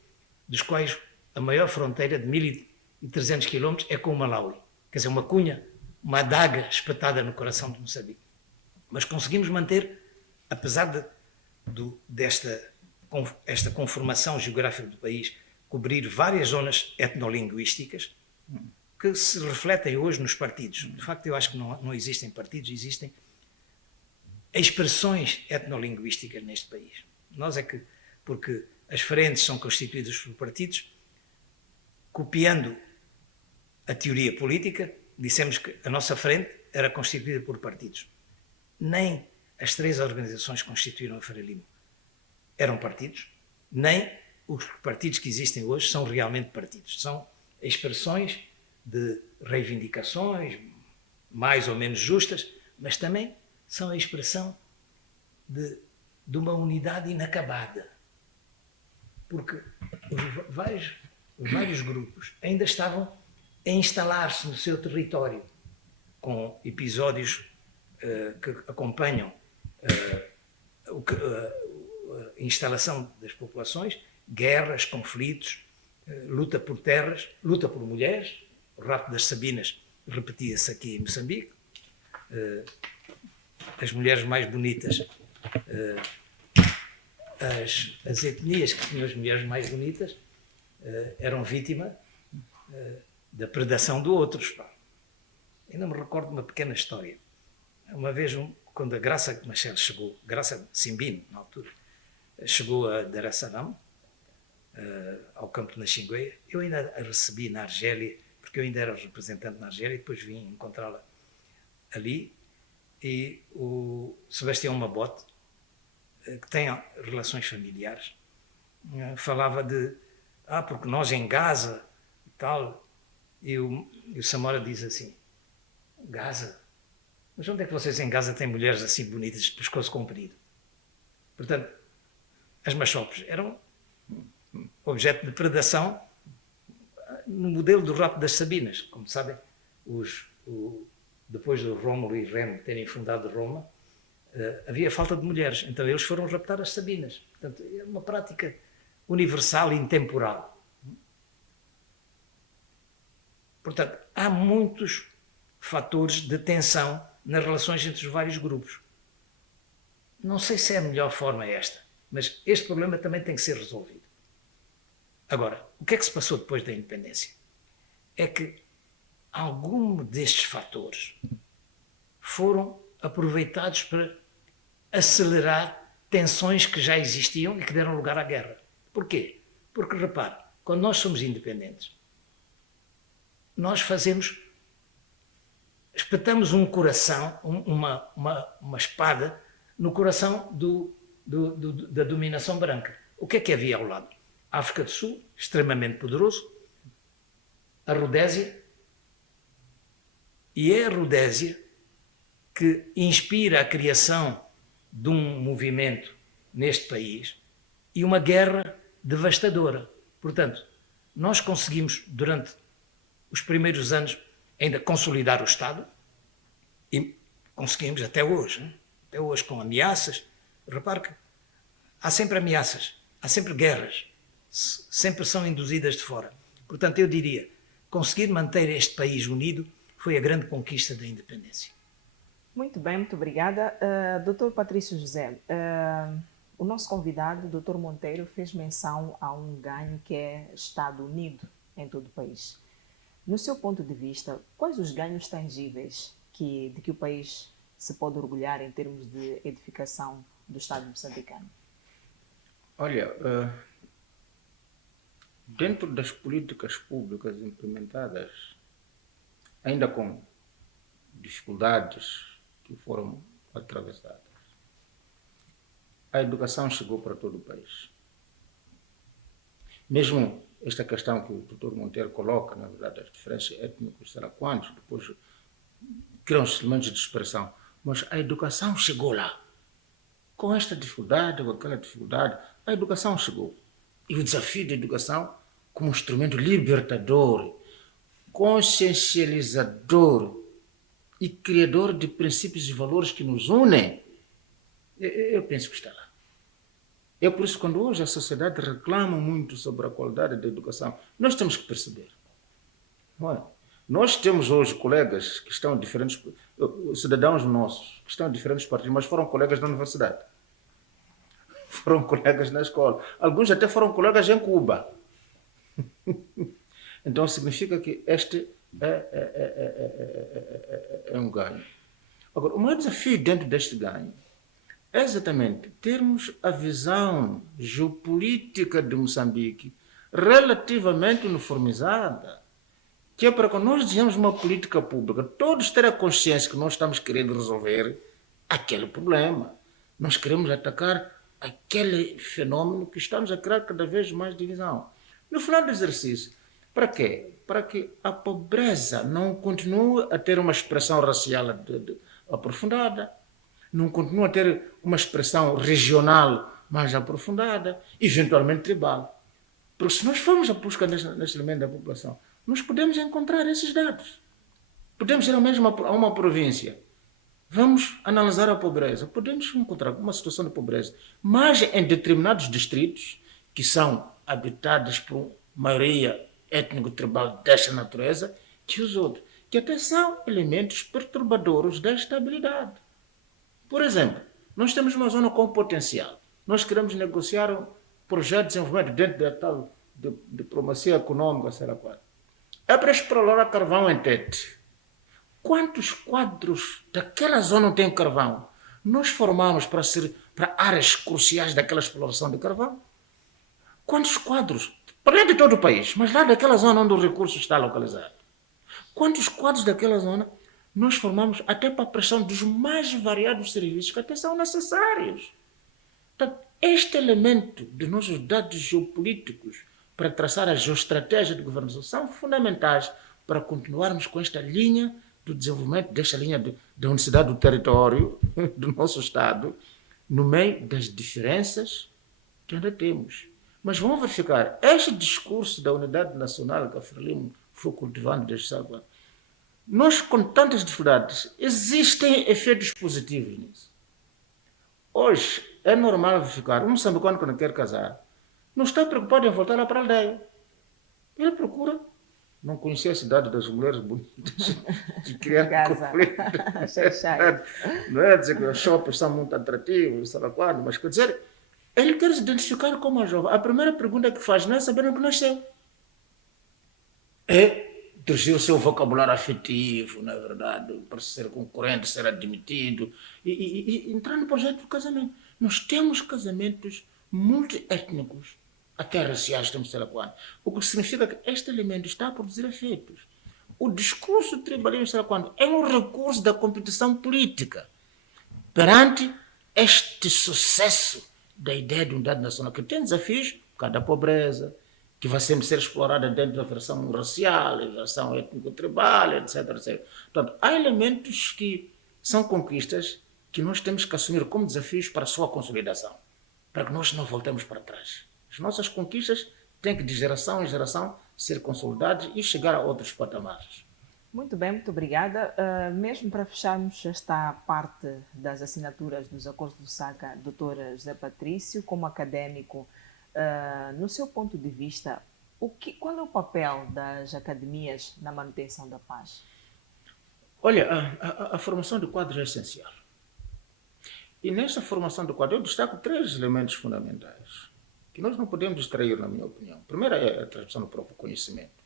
dos quais a maior fronteira de 1.300 quilómetros é com o Malawi. Quer dizer, uma cunha, uma adaga espetada no coração de Moçambique. Mas conseguimos manter, apesar desta conformação geográfica do país, cobrir várias zonas etnolinguísticas que se refletem hoje nos partidos. De facto, eu acho que não existem partidos, existem expressões etnolinguísticas neste país. Nós é que, porque as frentes são constituídas por partidos, copiando a teoria política, dissemos que a nossa frente era constituída por partidos. Nem as 3 organizações que constituíram a Frelimo eram partidos, nem os partidos que existem hoje são realmente partidos. São expressões de reivindicações mais ou menos justas, mas também são a expressão de uma unidade inacabada. Porque vários grupos ainda estavam a instalar-se no seu território, com episódios que acompanham a instalação das populações, guerras, conflitos, luta por terras, luta por mulheres. O rapto das Sabinas repetia-se aqui em Moçambique. As mulheres mais bonitas, as etnias que tinham as mulheres mais bonitas eram vítima da predação de outros. Ainda me recordo de uma pequena história. Uma vez, quando a Graça Machel chegou, Graça Simbino, na altura, chegou a Dar es Salaam, ao campo de Naxingueia, eu ainda a recebi na Argélia, porque eu ainda era representante na Argélia, e depois vim encontrá-la ali, e o Sebastião Mabote, que tem relações familiares, falava de, porque nós em Gaza e tal, e o Samora diz assim, Gaza? Mas onde é que vocês em Gaza têm mulheres assim bonitas de pescoço comprido? Portanto, as machopes eram objeto de predação no modelo do rapto das Sabinas. Como sabem, depois do Rómulo e Remo terem fundado Roma, havia falta de mulheres, então eles foram raptar as Sabinas. Portanto, é uma prática universal e intemporal. Portanto, há muitos fatores de tensão nas relações entre os vários grupos. Não sei se é a melhor forma esta, mas este problema também tem que ser resolvido. Agora, o que é que se passou depois da independência? É que algum destes fatores foram aproveitados para acelerar tensões que já existiam e que deram lugar à guerra. Porquê? Porque, repare, quando nós somos independentes, nós espetamos um coração, uma espada no coração da dominação branca. O que é havia ao lado? A África do Sul, extremamente poderoso, a Rodésia, e é a Rodésia que inspira a criação de um movimento neste país e uma guerra devastadora. Portanto, nós conseguimos, durante os primeiros anos, ainda consolidar o Estado, e conseguimos até hoje com ameaças. Repare que há sempre ameaças, há sempre guerras, sempre são induzidas de fora. Portanto, eu diria, conseguir manter este país unido foi a grande conquista da independência. Muito bem, muito obrigada. Dr. Patrício José, o nosso convidado, Dr. Monteiro, fez menção a um ganho que é Estado unido em todo o país. No seu ponto de vista, quais os ganhos tangíveis de que o país se pode orgulhar em termos de edificação do Estado moçambicano? Olha, dentro das políticas públicas implementadas, ainda com dificuldades que foram atravessadas, a educação chegou para todo o país. Mesmo esta questão que o Dr. Monteiro coloca, na verdade, as diferenças étnicas, será quantos, depois criam elementos de expressão, mas a educação chegou lá. Com esta dificuldade, com aquela dificuldade, a educação chegou. E o desafio da educação como instrumento libertador, consciencializador e criador de princípios e valores que nos unem, eu penso que está lá. É por isso que quando hoje a sociedade reclama muito sobre a qualidade da educação, nós temos que perceber. Não é? Nós temos hoje colegas que estão diferentes, cidadãos nossos, que estão em diferentes partidos, mas foram colegas da universidade. Foram colegas na escola. Alguns até foram colegas em Cuba. Então significa que este é um ganho. Agora, o maior desafio dentro deste ganho é exatamente termos a visão geopolítica de Moçambique relativamente uniformizada que é para que nós dizemos uma política pública, todos terem a consciência que nós estamos querendo resolver aquele problema. Nós queremos atacar aquele fenômeno que estamos a criar cada vez mais divisão. No final do exercício, para quê? Para que a pobreza não continue a ter uma expressão racial aprofundada, não continue a ter uma expressão regional mais aprofundada, eventualmente tribal. Porque se nós formos à busca nesse elemento da população, nós podemos encontrar esses dados. Podemos ir mesmo a uma província. Vamos analisar a pobreza. Podemos encontrar uma situação de pobreza, mas em determinados distritos, que são habitados por maioria étnico-tribal desta natureza, que os outros, que até são elementos perturbadores da estabilidade. Por exemplo, nós temos uma zona com potencial. Nós queremos negociar um projeto de desenvolvimento dentro da tal diplomacia econômica, será qual. É para explorar carvão em Tete. Quantos quadros daquela zona tem carvão nós formamos para áreas cruciais daquela exploração de carvão? Quantos quadros? Para além de todo o país, mas lá daquela zona onde o recurso está localizado. Quantos quadros daquela zona nós formamos até para a prestação dos mais variados serviços que até são necessários? Portanto, este elemento de nossos dados geopolíticos para traçar a geoestratégia de governação são fundamentais para continuarmos com esta linha do desenvolvimento, desta linha da unicidade do território do nosso Estado, no meio das diferenças que ainda temos. Mas vamos verificar, este discurso da unidade nacional que a Frelimo foi cultivando desde sábado, nós com tantas dificuldades, existem efeitos positivos nisso. Hoje, é normal verificar, um moçambicano quando quer casar, não está preocupado em voltar lá para a aldeia. Ele procura não conhecer a cidade das mulheres bonitas que criam conflito. Não é dizer que os shoppings são muito atrativos, sabe quando, mas quer dizer, ele quer se identificar como jovem. A primeira pergunta que faz não é saber onde nasceu. É dirigir o seu vocabulário afetivo, não é verdade? Para ser concorrente, ser admitido e entrar no projeto do casamento. Nós temos casamentos multiétnicos, até raciais, temos ser quando. O que significa que este elemento está a produzir efeitos. O discurso tribalista quando é um recurso da competição política perante este sucesso da ideia de unidade nacional, que tem desafios por causa da pobreza, que vai sempre ser explorada dentro da versão racial, da versão étnico-tribal, etc, etc. Portanto, há elementos que são conquistas que nós temos que assumir como desafios para a sua consolidação, para que nós não voltemos para trás. As nossas conquistas têm que, de geração em geração, ser consolidadas e chegar a outros patamares. Muito bem, muito obrigada. Mesmo para fecharmos esta parte das assinaturas dos acordos do SACA, Dr. José Patrício, como académico, no seu ponto de vista, qual é o papel das academias na manutenção da paz? Olha, a formação de quadros é essencial. E nesta formação de quadros eu destaco 3 elementos fundamentais, que nós não podemos extrair, na minha opinião. Primeiro é a transmissão do próprio conhecimento.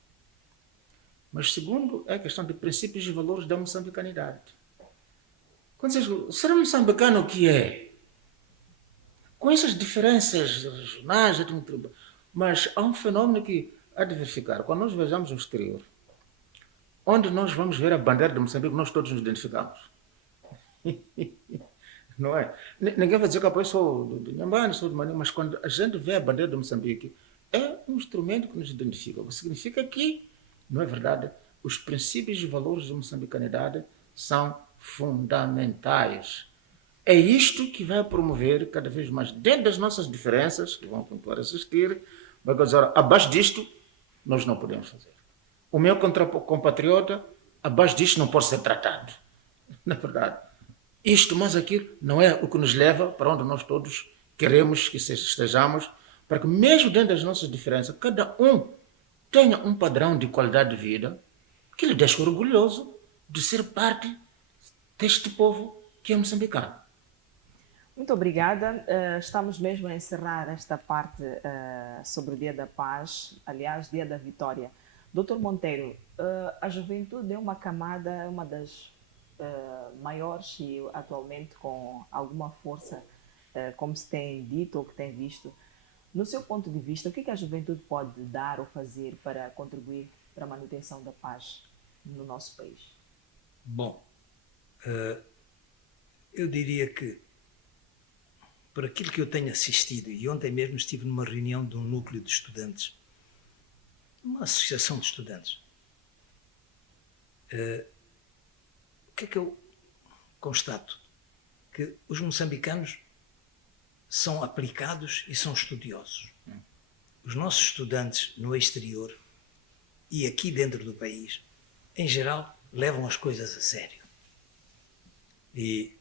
Mas segundo é a questão de princípios e valores da moçambicanidade. Quando vocês dizem, ser moçambicano o que é? Com essas diferenças regionais, mas há um fenômeno que há de verificar. Quando nós viajamos no exterior, onde nós vamos ver a bandeira de Moçambique, nós todos nos identificamos. Não é? Ninguém vai dizer que eu sou de Nhambane, sou de Mani, mas quando a gente vê a bandeira de Moçambique, é um instrumento que nos identifica. O que significa que, não é verdade, os princípios e valores da moçambicanidade são fundamentais. É isto que vai promover cada vez mais, dentro das nossas diferenças, que vão continuar a existir, vai dizer, abaixo disto, nós não podemos fazer. O meu compatriota, abaixo disto não pode ser tratado. Na verdade, isto mais aquilo não é o que nos leva para onde nós todos queremos que estejamos, para que mesmo dentro das nossas diferenças, cada um tenha um padrão de qualidade de vida que lhe deixe orgulhoso de ser parte deste povo que é moçambicano. Muito obrigada. Estamos mesmo a encerrar esta parte sobre o Dia da Paz, aliás, Dia da Vitória. Dr. Monteiro, a juventude é uma camada, uma das maiores e atualmente com alguma força, como se tem dito ou que tem visto. No seu ponto de vista, o que a juventude pode dar ou fazer para contribuir para a manutenção da paz no nosso país? Bom, eu diria que, por aquilo que eu tenho assistido, e ontem mesmo estive numa reunião de um núcleo de estudantes, uma associação de estudantes, o que é que eu constato? Que os moçambicanos são aplicados e são estudiosos. Os nossos estudantes no exterior e aqui dentro do país, em geral, levam as coisas a sério. E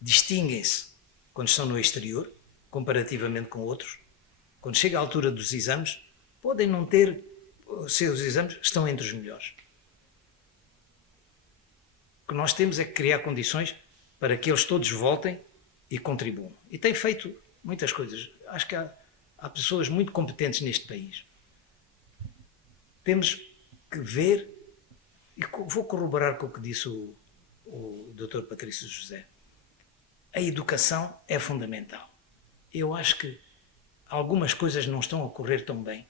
distinguem-se quando estão no exterior, comparativamente com outros. Quando chega a altura dos exames, podem não ter os seus exames, estão entre os melhores. O que nós temos é que criar condições para que eles todos voltem e contribuam. E tem feito muitas coisas. Acho que há pessoas muito competentes neste país. Temos que ver, e vou corroborar com o que disse o Dr. Patrício José, a educação é fundamental. Eu acho que algumas coisas não estão a ocorrer tão bem,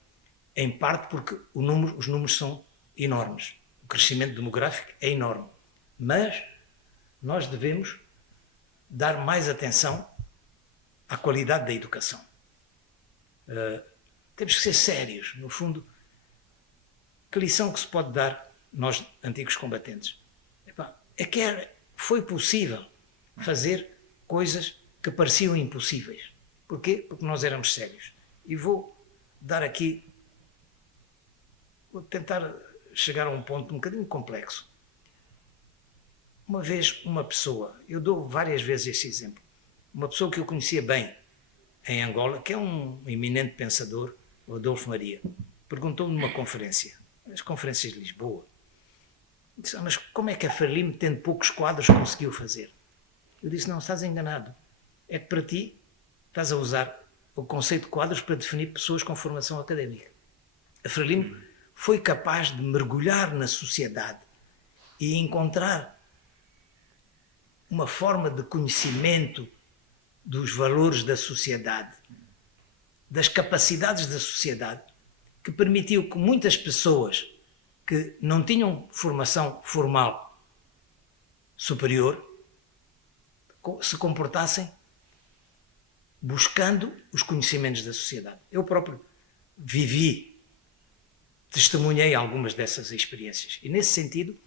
em parte porque os números são enormes. O crescimento demográfico é enorme. Mas nós devemos dar mais atenção à qualidade da educação. Temos que ser sérios, no fundo. Que lição que se pode dar, nós, antigos combatentes? É que foi possível fazer coisas que pareciam impossíveis. Porquê? Porque nós éramos sérios. E vou tentar chegar a um ponto um bocadinho complexo. Uma vez uma pessoa, eu dou várias vezes esse exemplo, uma pessoa que eu conhecia bem em Angola, que é um eminente pensador, o Adolfo Maria, perguntou-me numa conferência, as conferências de Lisboa, disse, mas como é que a Frelimo, tendo poucos quadros, conseguiu fazer? Eu disse, não, estás enganado. É que para ti estás a usar o conceito de quadros para definir pessoas com formação académica. A Frelimo foi capaz de mergulhar na sociedade e encontrar uma forma de conhecimento dos valores da sociedade, das capacidades da sociedade, que permitiu que muitas pessoas que não tinham formação formal superior se comportassem buscando os conhecimentos da sociedade. Eu próprio testemunhei algumas dessas experiências. E nesse sentido,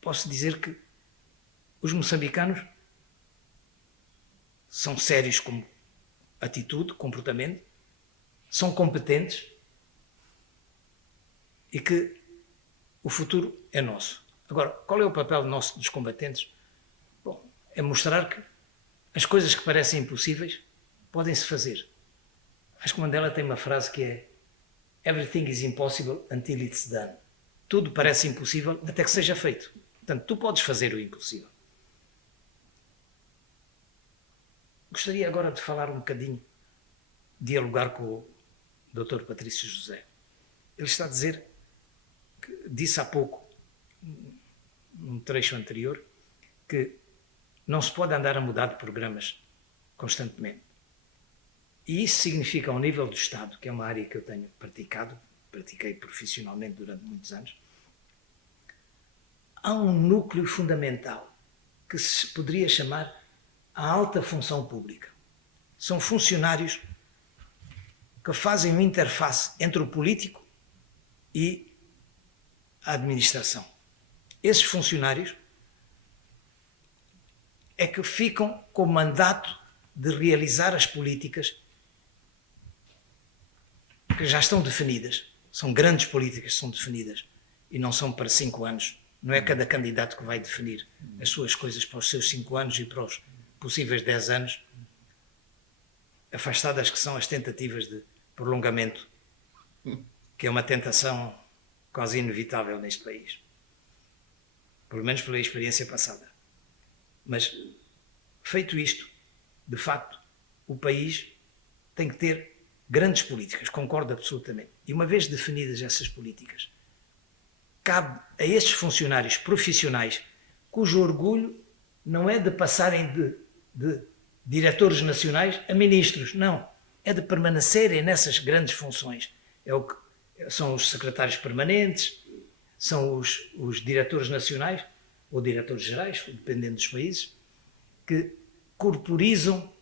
posso dizer que os moçambicanos são sérios como atitude, comportamento, são competentes e que o futuro é nosso. Agora, qual é o papel nosso dos combatentes? Bom, é mostrar que as coisas que parecem impossíveis podem-se fazer. Acho que Mandela tem uma frase que é "Everything is impossible until it's done". Tudo parece impossível até que seja feito. Portanto, tu podes fazer o impossível. Gostaria agora de falar um bocadinho, dialogar com o Dr. Patrício José. Ele está a dizer, disse há pouco, num trecho anterior, que não se pode andar a mudar de programas constantemente. E isso significa, ao nível do Estado, que é uma área que eu tenho pratiquei profissionalmente durante muitos anos, há um núcleo fundamental que se poderia chamar a alta função pública. São funcionários que fazem uma interface entre o político e a administração. Esses funcionários é que ficam com o mandato de realizar as políticas que já estão definidas. São grandes políticas que são definidas e não são para 5 anos. Não é cada candidato que vai definir as suas coisas para os seus 5 anos e para os possíveis 10 anos, afastadas que são as tentativas de prolongamento, que é uma tentação quase inevitável neste país. Pelo menos pela experiência passada. Mas, feito isto, de facto, o país tem que ter grandes políticas, concordo absolutamente. E uma vez definidas essas políticas, cabe a estes funcionários profissionais, cujo orgulho não é de passarem de diretores nacionais a ministros, não. É de permanecerem nessas grandes funções. É o que são os secretários permanentes, são os diretores nacionais ou diretores gerais, dependendo dos países, que corporizam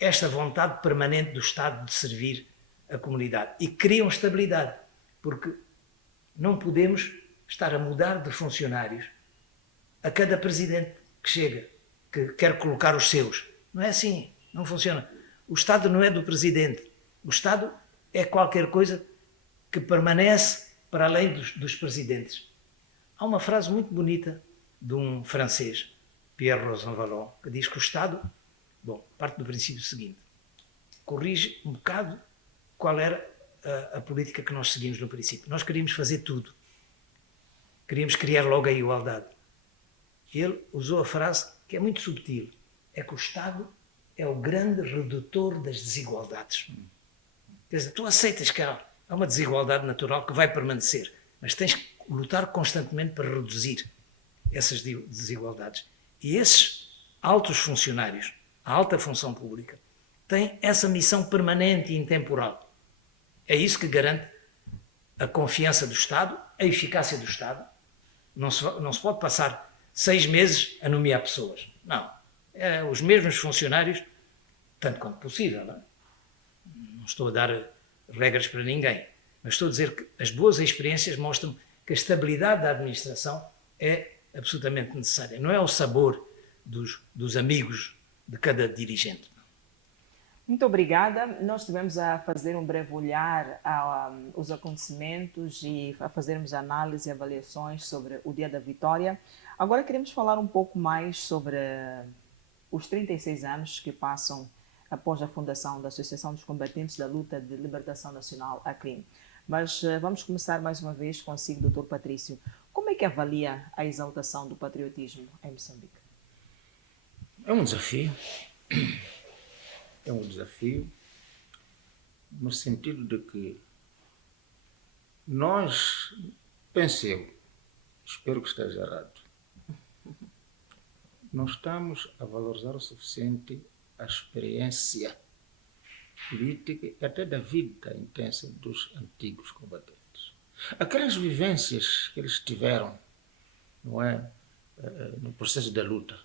esta vontade permanente do Estado de servir a comunidade e criam estabilidade, porque não podemos estar a mudar de funcionários a cada presidente que chega, que quer colocar os seus. Não é assim, não funciona. O Estado não é do presidente. O Estado é qualquer coisa que permanece para além dos presidentes. Há uma frase muito bonita de um francês, Pierre Rosanvallon, que diz que o Estado, parte do princípio seguinte, corrige um bocado qual era a política que nós seguimos no princípio. Nós queríamos fazer tudo. Queríamos criar logo a igualdade. Ele usou a frase que é muito subtil, é que o Estado é o grande redutor das desigualdades. Quer dizer, tu aceitas que há uma desigualdade natural que vai permanecer, mas tens que lutar constantemente para reduzir essas desigualdades. E esses altos funcionários, a alta função pública, têm essa missão permanente e intemporal. É isso que garante a confiança do Estado, a eficácia do Estado. Não se pode passar 6 meses a nomear pessoas. Não. Os mesmos funcionários, tanto quanto possível. Não estou a dar regras para ninguém, mas estou a dizer que as boas experiências mostram que a estabilidade da administração é absolutamente necessária. Não é o sabor dos amigos de cada dirigente. Muito obrigada. Nós estivemos a fazer um breve olhar aos acontecimentos e a fazermos análise e avaliações sobre o Dia da Vitória. Agora queremos falar um pouco mais sobre os 36 anos que passam após a fundação da Associação dos Combatentes da Luta de Libertação Nacional, ACLIN. Mas vamos começar mais uma vez consigo, Dr. Patrício. Como é que avalia a exaltação do patriotismo em Moçambique? É um desafio. É um desafio no sentido de que nós, penso eu, espero que esteja errado, não estamos a valorizar o suficiente a experiência política e até da vida intensa dos antigos combatentes. Aquelas vivências que eles tiveram, não é, no processo da luta,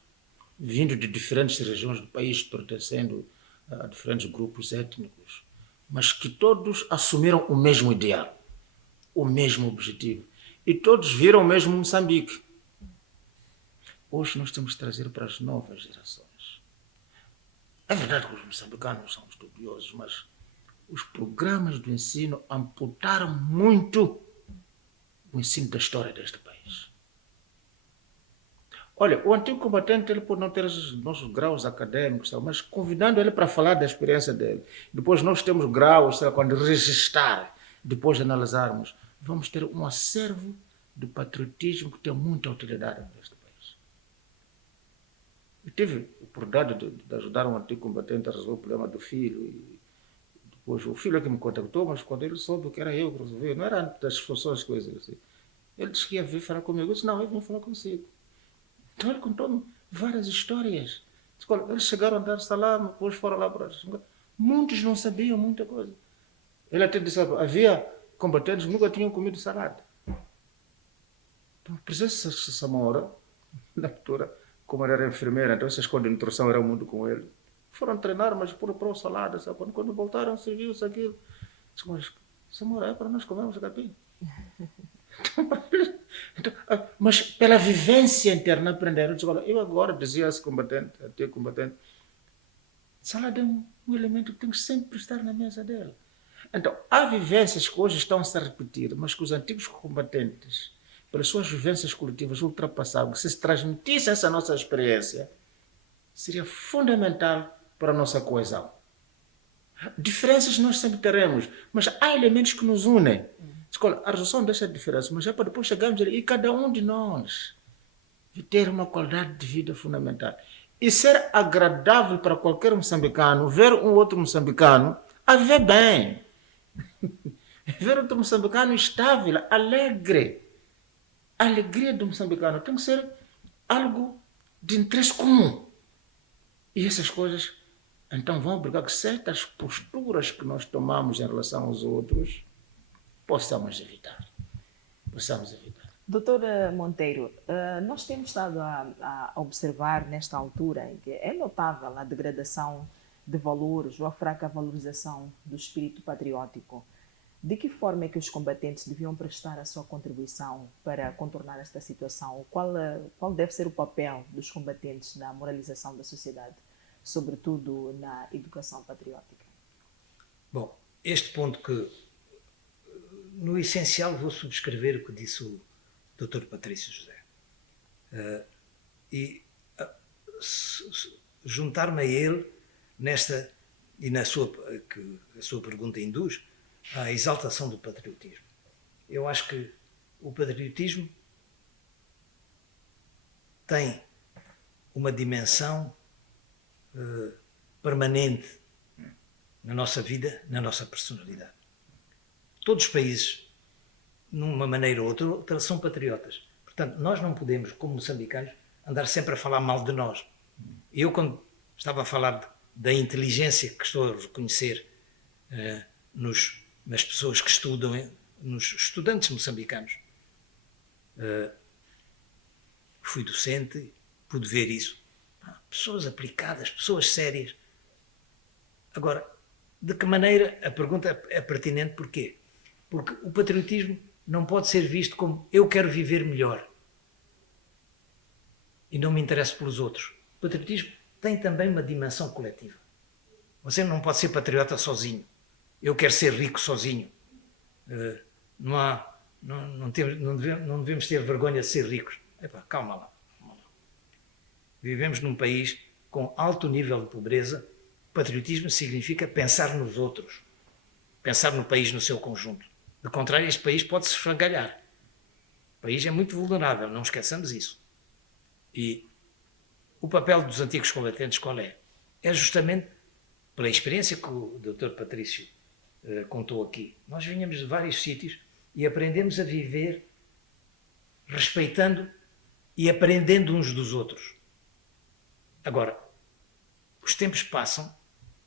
vindo de diferentes regiões do país, pertencendo a diferentes grupos étnicos, mas que todos assumiram o mesmo ideal, o mesmo objetivo, e todos viram o mesmo Moçambique. Hoje nós temos que trazer para as novas gerações. É verdade que os moçambicanos são estudiosos, mas os programas do ensino amputaram muito o ensino da história deste país. Olha, o antigo combatente ele pode não ter os nossos graus acadêmicos, mas convidando ele para falar da experiência dele. Depois nós temos graus, quando registrar, depois de analisarmos, vamos ter um acervo de patriotismo que tem muita utilidade neste país. Eu tive a oportunidade de ajudar um antigo combatente a resolver o problema do filho. E depois o filho é que me contactou, mas quando ele soube que era eu que resolvi, não era das funções coisas assim. Ele disse que ia vir falar comigo. Eu disse, não, eu vim falar consigo. Então ele contou-me várias histórias. Eles chegaram a dar salame, depois foram lá para... Muitos não sabiam muita coisa. Ele até disse, havia combatentes que nunca tinham comido salada. Então, a presença de Samora, na altura, como ele era enfermeira, então essas coisas de nutrição eram muito com ele. Foram treinar, mas por salada, sabe? Quando voltaram, serviu-se aquilo. Disse, mas Samora, é para nós comermos capim. Então, mas pela vivência interna aprenderam. Eu agora dizia a esse combatente, até combatente, salada é um elemento que tem que sempre estar na mesa dele. Então, há vivências que hoje estão a se repetir, mas que os antigos combatentes, pelas suas vivências coletivas, ultrapassavam, que se transmitisse essa nossa experiência, seria fundamental para a nossa coesão. Diferenças nós sempre teremos, mas há elementos que nos unem. A resolução dessa diferença, mas é para depois chegarmos ali e cada um de nós ter uma qualidade de vida fundamental. E ser agradável para qualquer moçambicano, ver um outro moçambicano a viver bem. Ver outro moçambicano estável, alegre. A alegria do moçambicano tem que ser algo de interesse comum. E essas coisas, então, vão obrigar que certas posturas que nós tomamos em relação aos outros possamos evitar. Doutor Monteiro, nós temos estado a observar nesta altura em que é notável a degradação de valores ou a fraca valorização do espírito patriótico. De que forma é que os combatentes deviam prestar a sua contribuição para contornar esta situação? Qual deve ser o papel dos combatentes na moralização da sociedade, sobretudo na educação patriótica? Bom, este ponto que, no essencial, vou subscrever o que disse o Dr. Patrício José. Juntar-me a ele nesta, e na sua, que a sua pergunta induz, a exaltação do patriotismo. Eu acho que o patriotismo tem uma dimensão permanente na nossa vida, na nossa personalidade. Todos os países, numa maneira ou outra, são patriotas. Portanto, nós não podemos, como moçambicanos, andar sempre a falar mal de nós. Eu, quando estava a falar da inteligência que estou a reconhecer nas pessoas que estudam, nos estudantes moçambicanos, fui docente, pude ver isso. Pessoas aplicadas, pessoas sérias. Agora, de que maneira? A pergunta é pertinente, porquê? Porque o patriotismo não pode ser visto como eu quero viver melhor e não me interesso pelos outros. O patriotismo tem também uma dimensão coletiva. Você não pode ser patriota sozinho. Eu quero ser rico sozinho. Não devemos ter vergonha de ser ricos. Calma lá. Vivemos num país com alto nível de pobreza. Patriotismo significa pensar nos outros, pensar no país no seu conjunto. De contrário, este país pode se esfrangalhar. O país é muito vulnerável, não esqueçamos isso. E o papel dos antigos combatentes qual é? É justamente, pela experiência que o Dr. Patrício contou aqui, nós vinhamos de vários sítios e aprendemos a viver respeitando e aprendendo uns dos outros. Agora, os tempos passam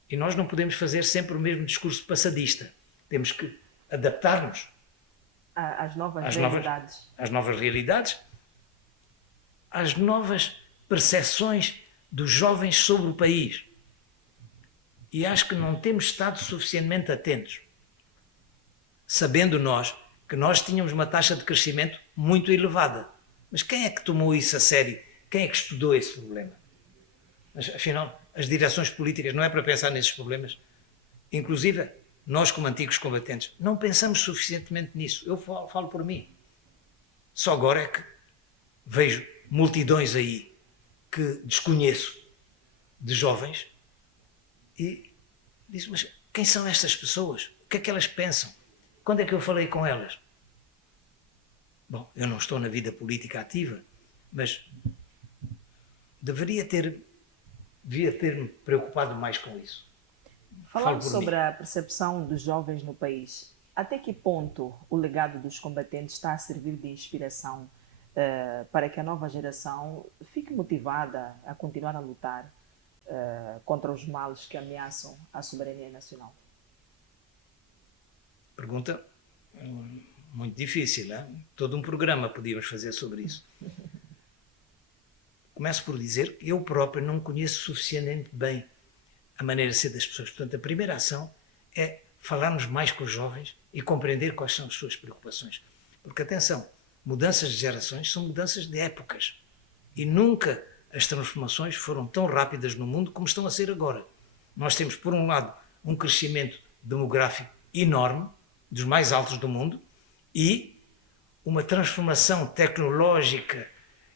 e nós não podemos fazer sempre o mesmo discurso passadista. Temos que adaptar-nos às novas realidades, às novas percepções dos jovens sobre o país. E acho que não temos estado suficientemente atentos, sabendo nós que nós tínhamos uma taxa de crescimento muito elevada. Mas quem é que tomou isso a sério? Quem é que estudou esse problema? Mas, afinal, as direções políticas não é para pensar nesses problemas. Inclusive, nós, como antigos combatentes, não pensamos suficientemente nisso. Eu falo por mim. Só agora é que vejo multidões aí que desconheço de jovens e digo, mas quem são estas pessoas? O que é que elas pensam? Quando é que eu falei com elas? Bom, eu não estou na vida política ativa, mas devia ter-me preocupado mais com isso. Falando sobre a percepção dos jovens no país, até que ponto o legado dos combatentes está a servir de inspiração para que a nova geração fique motivada a continuar a lutar contra os males que ameaçam a soberania nacional? Pergunta muito difícil, hein? Todo um programa podíamos fazer sobre isso. Começo por dizer que eu próprio não conheço suficientemente bem a maneira de ser das pessoas. Portanto, a primeira ação é falarmos mais com os jovens e compreender quais são as suas preocupações. Porque, atenção, mudanças de gerações são mudanças de épocas. E nunca as transformações foram tão rápidas no mundo como estão a ser agora. Nós temos, por um lado, um crescimento demográfico enorme, dos mais altos do mundo, e uma transformação tecnológica,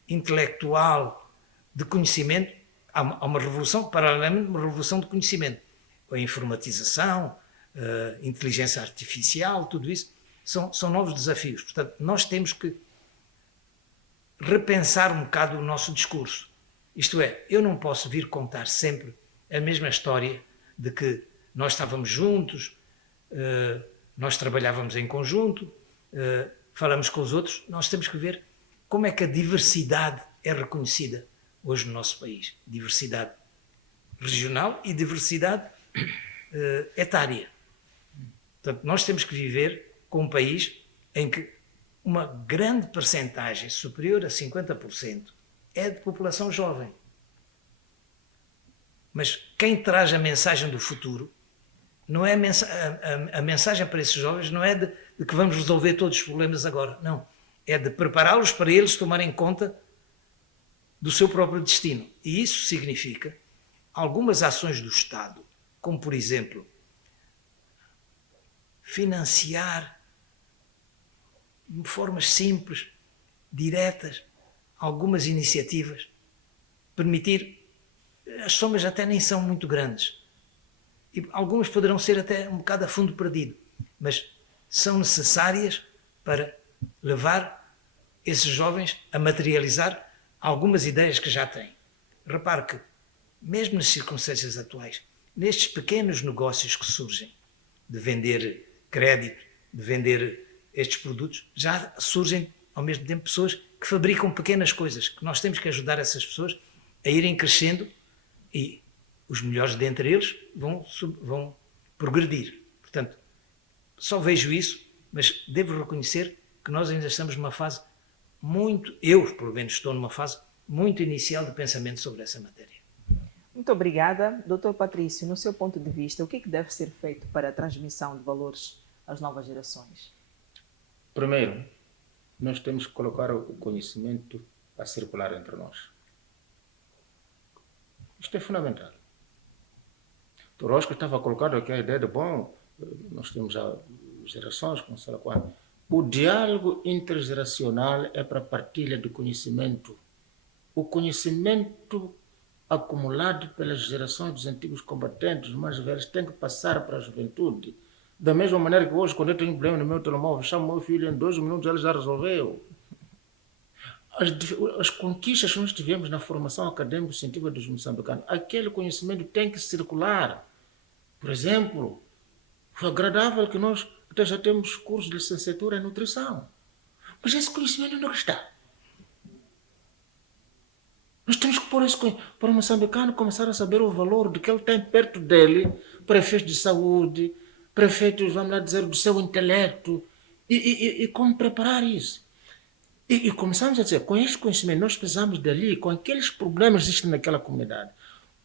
intelectual, de conhecimento. Há uma revolução, paralelamente, uma revolução de conhecimento. A informatização, a inteligência artificial, tudo isso são novos desafios. Portanto, nós temos que repensar um bocado o nosso discurso. Isto é, eu não posso vir contar sempre a mesma história de que nós estávamos juntos, nós trabalhávamos em conjunto, falamos com os outros. Nós temos que ver como é que a diversidade é reconhecida hoje no nosso país. Diversidade regional e diversidade etária. Portanto, nós temos que viver com um país em que uma grande percentagem, superior a 50%, é de população jovem. Mas quem traz a mensagem do futuro não é a mensagem para esses jovens não é de que vamos resolver todos os problemas agora. Não. É de prepará-los para eles tomarem conta do seu próprio destino. E isso significa algumas ações do Estado, como, por exemplo, financiar de formas simples, diretas, algumas iniciativas, permitir. As somas até nem são muito grandes. E algumas poderão ser até um bocado a fundo perdido, mas são necessárias para levar esses jovens a materializar algumas ideias que já têm. Repare que, mesmo nas circunstâncias atuais, nestes pequenos negócios que surgem, de vender crédito, de vender estes produtos, já surgem ao mesmo tempo pessoas que fabricam pequenas coisas, que nós temos que ajudar essas pessoas a irem crescendo e os melhores dentre eles vão progredir. Portanto, só vejo isso, mas devo reconhecer que nós ainda estamos numa fase eu pelo menos estou numa fase muito inicial de pensamento sobre essa matéria. Muito obrigada. Dr. Patrício, no seu ponto de vista, o que deve ser feito para a transmissão de valores às novas gerações? Primeiro, nós temos que colocar o conhecimento a circular entre nós. Isto é fundamental. O Rosco estava colocado aqui a ideia de, nós temos já gerações, como sei lá quando. O diálogo intergeracional é para a partilha do conhecimento. O conhecimento acumulado pelas gerações dos antigos combatentes, os mais velhos, tem que passar para a juventude. Da mesma maneira que hoje, quando eu tenho um problema no meu telemóvel, chamo meu filho, em 2 minutos ele já resolveu. As conquistas que nós tivemos na formação acadêmica científica dos moçambicanos, aquele conhecimento tem que circular. Por exemplo, foi agradável que nós até já temos cursos de licenciatura em nutrição. Mas esse conhecimento onde está? Nós temos que para o moçambicano começar a saber o valor do que ele tem perto dele, para efeitos de saúde, para efeitos, vamos lá dizer, do seu intelecto, e como preparar isso. E começamos a dizer, com este conhecimento, nós precisamos dali, com aqueles problemas que existem naquela comunidade,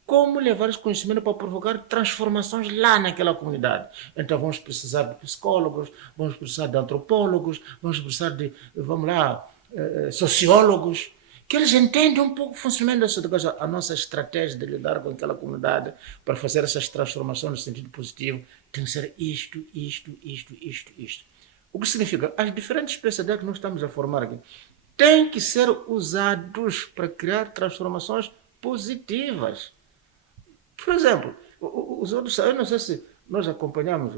como levar esse conhecimento para provocar transformações lá naquela comunidade. Então vamos precisar de psicólogos, vamos precisar de antropólogos, vamos precisar de, sociólogos, que eles entendem um pouco o funcionamento dessa coisa. A nossa estratégia de lidar com aquela comunidade para fazer essas transformações no sentido positivo tem que ser isto. O que significa? As diferentes especialidades que nós estamos a formar aqui têm que ser usados para criar transformações positivas. Por exemplo, os outros, eu não sei se nós acompanhamos.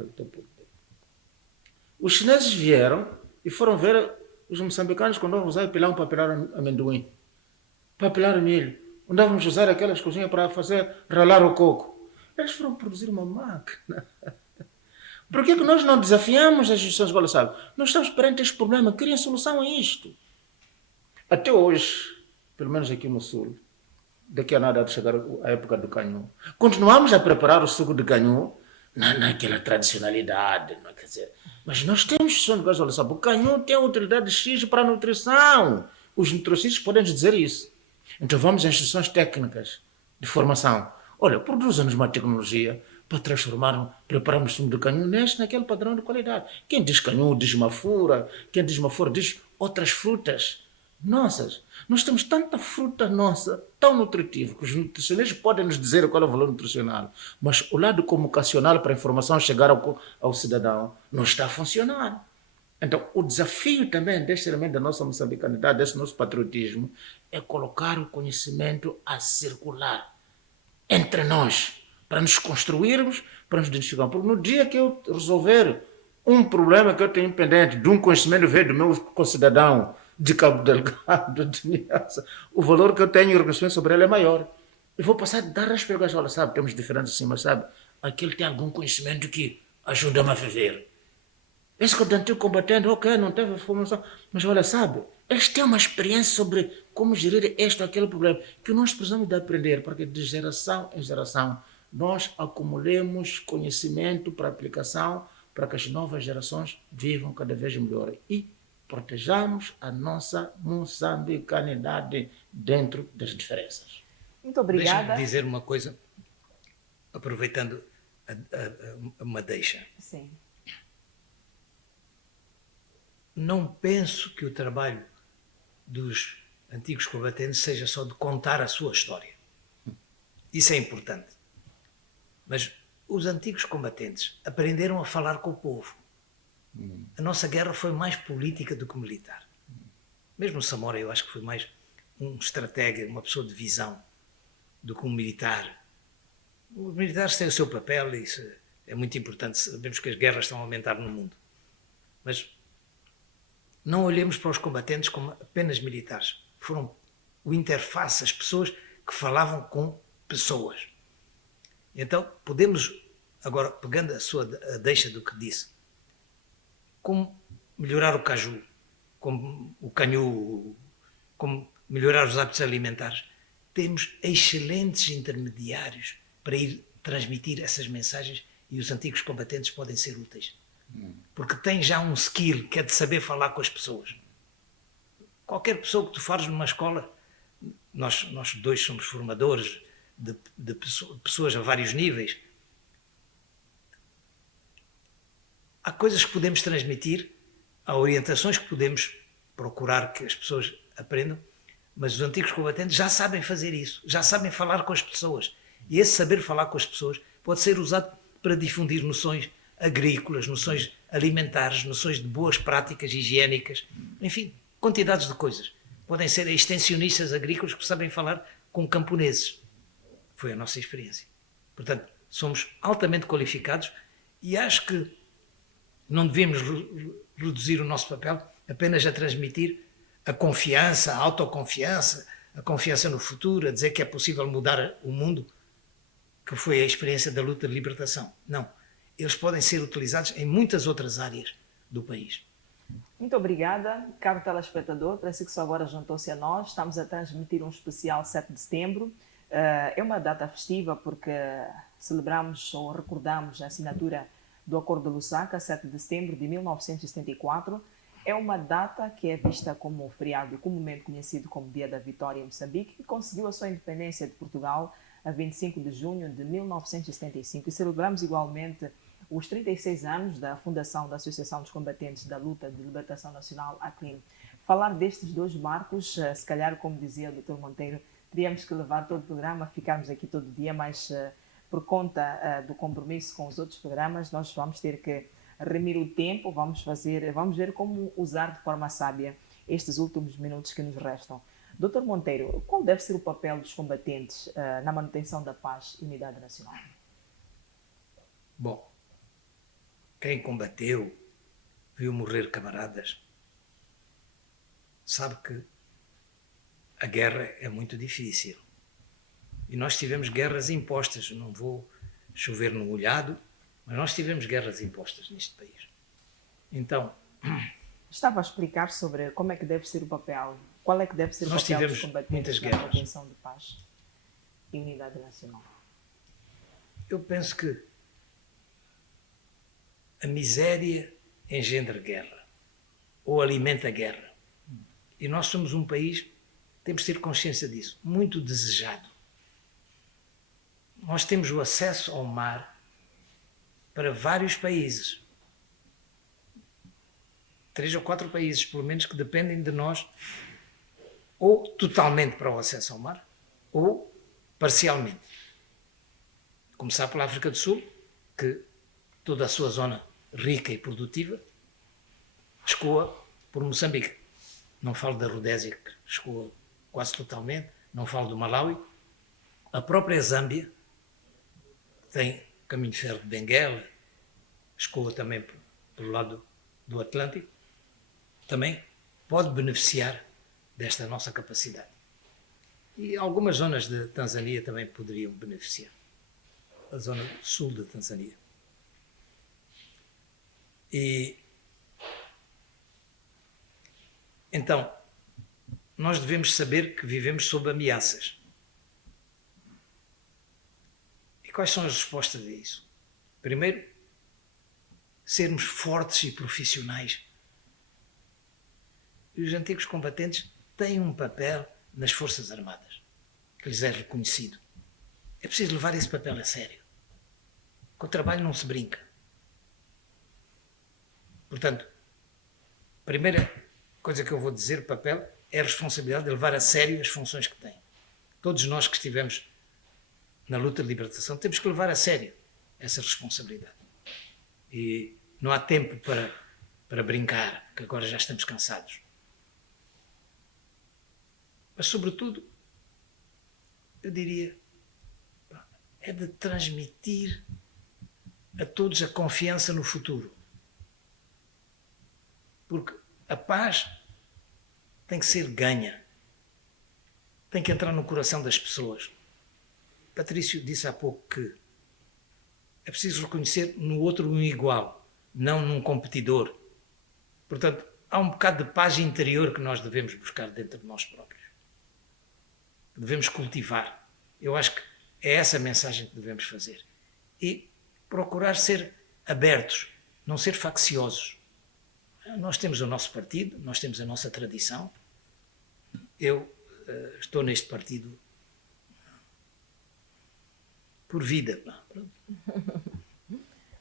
Os chineses vieram e foram ver os moçambicanos quando vamos usar pilão para pelar amendoim, para pelar milho. Onde vamos usar aquelas coisinhas para fazer ralar o coco. Eles foram produzir uma máquina. Por que nós não desafiamos as instituições agora, sabe? Nós estamos perante este problema, criem solução a isto. Até hoje, pelo menos aqui no Sul, daqui a nada de chegar a época do canhão, continuamos a preparar o suco de canhão naquela tradicionalidade, não quer dizer, mas nós temos instituições de olha, sabe? O canhão tem utilidade X para a nutrição. Os nutricionistas podem dizer isso. Então vamos às instituições técnicas de formação. Olha, produzam-nos uma tecnologia para prepararmos o sumo de canhão naquele padrão de qualidade. Quem diz canhão diz mafura, quem diz mafura diz outras frutas nossas. Nós temos tanta fruta nossa, tão nutritiva, que os nutricionistas podem nos dizer qual é o valor nutricional, mas o lado comunicacional para a informação chegar ao cidadão não está a funcionar. Então, o desafio também deste elemento da nossa moçambicanidade, desse nosso patriotismo, é colocar o conhecimento a circular entre nós, para nos construirmos, para nos identificarmos. Porque no dia que eu resolver um problema que eu tenho pendente, de um conhecimento veio do meu concidadão de Cabo Delgado, de Niassa, o valor que eu tenho em reconhecimento sobre ele é maior. Eu vou passar a dar respeito às olha, sabe, temos diferenças assim, mas sabe, aquele tem algum conhecimento que ajuda-me a viver. Esse que é o antigo combatente, ok, não teve formação, mas olha, sabe, eles têm uma experiência sobre como gerir este ou aquele problema, que nós precisamos de aprender, porque de geração em geração nós acumulemos conhecimento para aplicação, para que as novas gerações vivam cada vez melhor e protejamos a nossa moçambicanidade dentro das diferenças. Muito obrigada. Deixa-me dizer uma coisa, aproveitando uma deixa. Sim. Não penso que o trabalho dos antigos combatentes seja só de contar a sua história. Isso é importante. Mas os antigos combatentes aprenderam a falar com o povo. A nossa guerra foi mais política do que militar. Mesmo o Samora, eu acho que foi mais um estratega, uma pessoa de visão, do que um militar. Os militares têm o seu papel e isso é muito importante. Sabemos que as guerras estão a aumentar no mundo. Mas não olhemos para os combatentes como apenas militares. Foram o interface, as pessoas que falavam com pessoas. Então, podemos, agora, pegando a deixa do que disse, como melhorar o caju, como o canhu, como melhorar os hábitos alimentares. Temos excelentes intermediários para ir transmitir essas mensagens e os antigos combatentes podem ser úteis. Porque têm já um skill que é de saber falar com as pessoas. Qualquer pessoa que tu fares numa escola, nós dois somos formadores de pessoas a vários níveis. Há coisas que podemos transmitir, há orientações que podemos procurar que as pessoas aprendam, mas os antigos combatentes já sabem fazer isso, já sabem falar com as pessoas. E esse saber falar com as pessoas pode ser usado para difundir noções agrícolas, noções alimentares, noções de boas práticas higiênicas, enfim, quantidades de coisas. Podem ser extensionistas agrícolas que sabem falar com camponeses. Foi a nossa experiência. Portanto, somos altamente qualificados e acho que não devemos reduzir o nosso papel apenas a transmitir a confiança, a autoconfiança, a confiança no futuro, a dizer que é possível mudar o mundo, que foi a experiência da luta de libertação. Não. Eles podem ser utilizados em muitas outras áreas do país. Muito obrigada, caro telespectador. Parece que só agora juntou-se a nós. Estamos a transmitir um especial 7 de setembro. É uma data festiva porque celebramos ou recordamos a assinatura do Acordo de Lusaka, 7 de setembro de 1974. É uma data que é vista como um feriado comumente conhecido como Dia da Vitória em Moçambique, que conseguiu a sua independência de Portugal a 25 de junho de 1975. E celebramos igualmente os 36 anos da fundação da Associação dos Combatentes da Luta de Libertação Nacional, ACLIN. Falar destes dois marcos, se calhar, como dizia o Dr. Monteiro, teríamos que levar todo o programa, ficarmos aqui todo dia, mas por conta do compromisso com os outros programas, nós vamos ter que remir o tempo, vamos ver como usar de forma sábia estes últimos minutos que nos restam. Dr. Monteiro, qual deve ser o papel dos combatentes na manutenção da paz e unidade nacional? Bom, quem combateu, viu morrer camaradas, sabe que a guerra é muito difícil. E nós tivemos guerras impostas, não vou chover no molhado, mas nós tivemos guerras impostas neste país. Então... Estava a explicar sobre como é que deve ser o papel, qual é que deve ser o papel dos combatentes na manutenção de paz e unidade nacional. Eu penso que a miséria engendra guerra, ou alimenta a guerra. E nós somos um país, temos de ter consciência disso, muito desejado. Nós temos o acesso ao mar para vários países. 3 ou 4 países, pelo menos, que dependem de nós, ou totalmente para o acesso ao mar, ou parcialmente. Começar pela África do Sul, que toda a sua zona rica e produtiva escoa por Moçambique. Não falo da Rodésia, que escoa quase totalmente, não falo do Malawi. A própria Zâmbia tem caminho de ferro de Benguela, escoa também pelo lado do Atlântico, também pode beneficiar desta nossa capacidade. E algumas zonas de Tanzânia também poderiam beneficiar. A zona sul da Tanzânia. E então, nós devemos saber que vivemos sob ameaças. E quais são as respostas a isso? Primeiro, sermos fortes e profissionais. E os antigos combatentes têm um papel nas Forças Armadas, que lhes é reconhecido. É preciso levar esse papel a sério. Com o trabalho não se brinca. Portanto, a primeira coisa que eu vou dizer, papel, é a responsabilidade de levar a sério as funções que tem. Todos nós que estivemos na luta de libertação temos que levar a sério essa responsabilidade. E não há tempo para brincar, porque agora já estamos cansados. Mas, sobretudo, eu diria, é de transmitir a todos a confiança no futuro. Porque a paz tem que ser ganha. Tem que entrar no coração das pessoas. Patrício disse há pouco que é preciso reconhecer no outro um igual, não num competidor. Portanto, há um bocado de paz interior que nós devemos buscar dentro de nós próprios. Devemos cultivar. Eu acho que é essa a mensagem que devemos fazer. E procurar ser abertos, não ser facciosos. Nós temos o nosso partido, nós temos a nossa tradição. Eu estou neste partido por vida.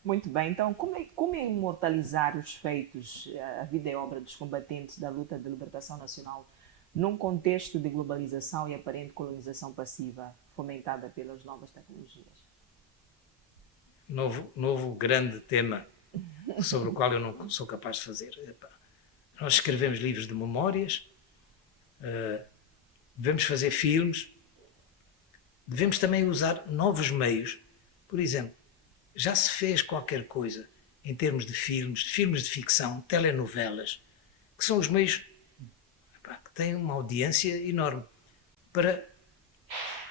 Muito bem, então como imortalizar os feitos, a vida e obra dos combatentes da luta de libertação nacional num contexto de globalização e aparente colonização passiva fomentada pelas novas tecnologias? Novo grande tema sobre o qual eu não sou capaz de fazer. Nós escrevemos livros de memórias, devemos fazer filmes, devemos também usar novos meios. Por exemplo, já se fez qualquer coisa em termos de filmes de ficção, telenovelas, que são os meios que têm uma audiência enorme para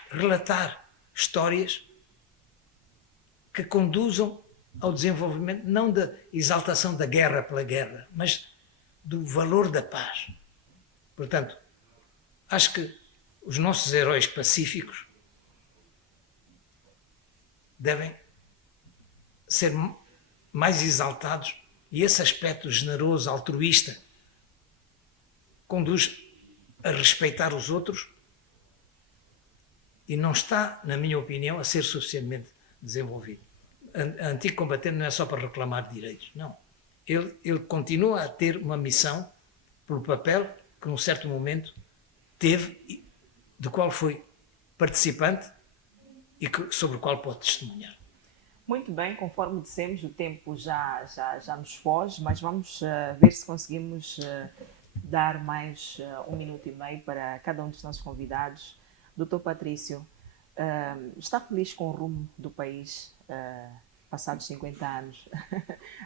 relatar histórias que conduzam ao desenvolvimento, não da exaltação da guerra pela guerra, mas do valor da paz. Portanto, acho que os nossos heróis pacíficos devem ser mais exaltados e esse aspecto generoso, altruísta, conduz a respeitar os outros e não está, na minha opinião, a ser suficientemente desenvolvido. Antigo combatente não é só para reclamar direitos, não. Ele continua a ter uma missão pelo papel que num certo momento teve, de qual foi participante e sobre o qual pode testemunhar. Muito bem, conforme dissemos, o tempo já nos foge, mas vamos ver se conseguimos dar mais 1 minuto e meio para cada um dos nossos convidados. Dr. Patrício, está feliz com o rumo do país passados 50 anos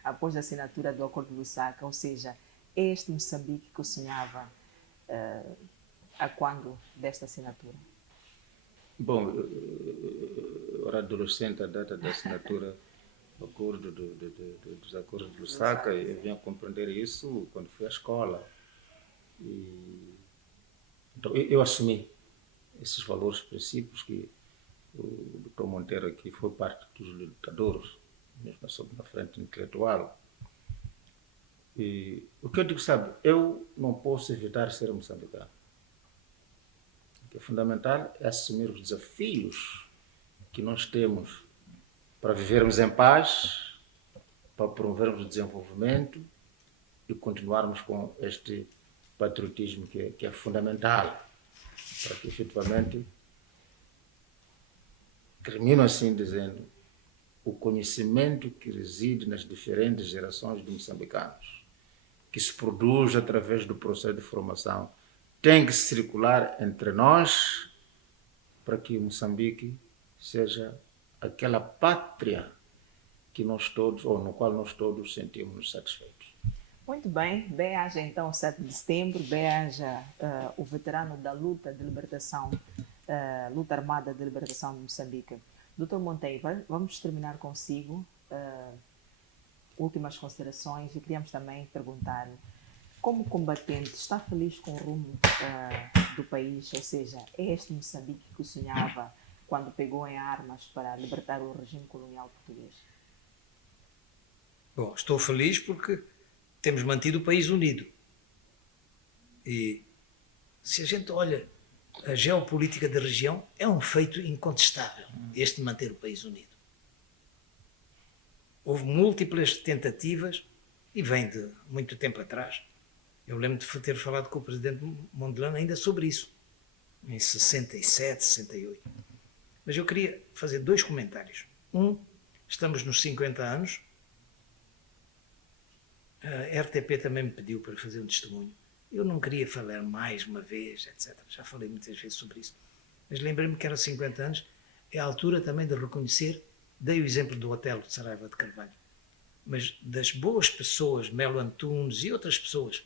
após a assinatura do Acordo de Lusaka, ou seja, é este Moçambique que o sonhava a quando desta assinatura? Bom, eu era adolescente à data da assinatura do acordo dos acordos de Lusaka e eu vinha compreender isso quando fui à escola. Então eu assumi esses valores, princípios que o Dr. Monteiro aqui foi parte dos lutadores, mesmo sob na frente intelectual. E o que eu digo, sabe, eu não posso evitar ser moçambicano. O que é fundamental é assumir os desafios que nós temos para vivermos em paz, para promovermos o desenvolvimento e continuarmos com este patriotismo que é fundamental para que efetivamente, termino assim dizendo, o conhecimento que reside nas diferentes gerações de moçambicanos, que se produz através do processo de formação, tem que circular entre nós para que Moçambique seja aquela pátria que nós todos, ou no qual nós todos sentimos satisfeitos. Muito bem, bem-aja então 7 de setembro, bem-aja o veterano da luta de libertação, luta armada de libertação de Moçambique. Dr. Monteiro, vamos terminar consigo, últimas considerações, e queríamos também perguntar-lhe, como combatente, está feliz com o rumo do país, ou seja, é este Moçambique que o sonhava quando pegou em armas para libertar o regime colonial português? Bom, estou feliz porque temos mantido o país unido. E se a gente olha a geopolítica da região, é um feito incontestável, este de manter o país unido. Houve múltiplas tentativas, e vem de muito tempo atrás. Eu lembro de ter falado com o presidente Mondlane ainda sobre isso, em 67, 68. Mas eu queria fazer 2 comentários. Estamos nos 50 anos. A RTP também me pediu para fazer um testemunho. Eu não queria falar mais uma vez, etc. Já falei muitas vezes sobre isso. Mas lembrei-me que eram 50 anos. É a altura também de reconhecer, dei o exemplo do Hotel de Saraiva de Carvalho, mas das boas pessoas, Melo Antunes e outras pessoas,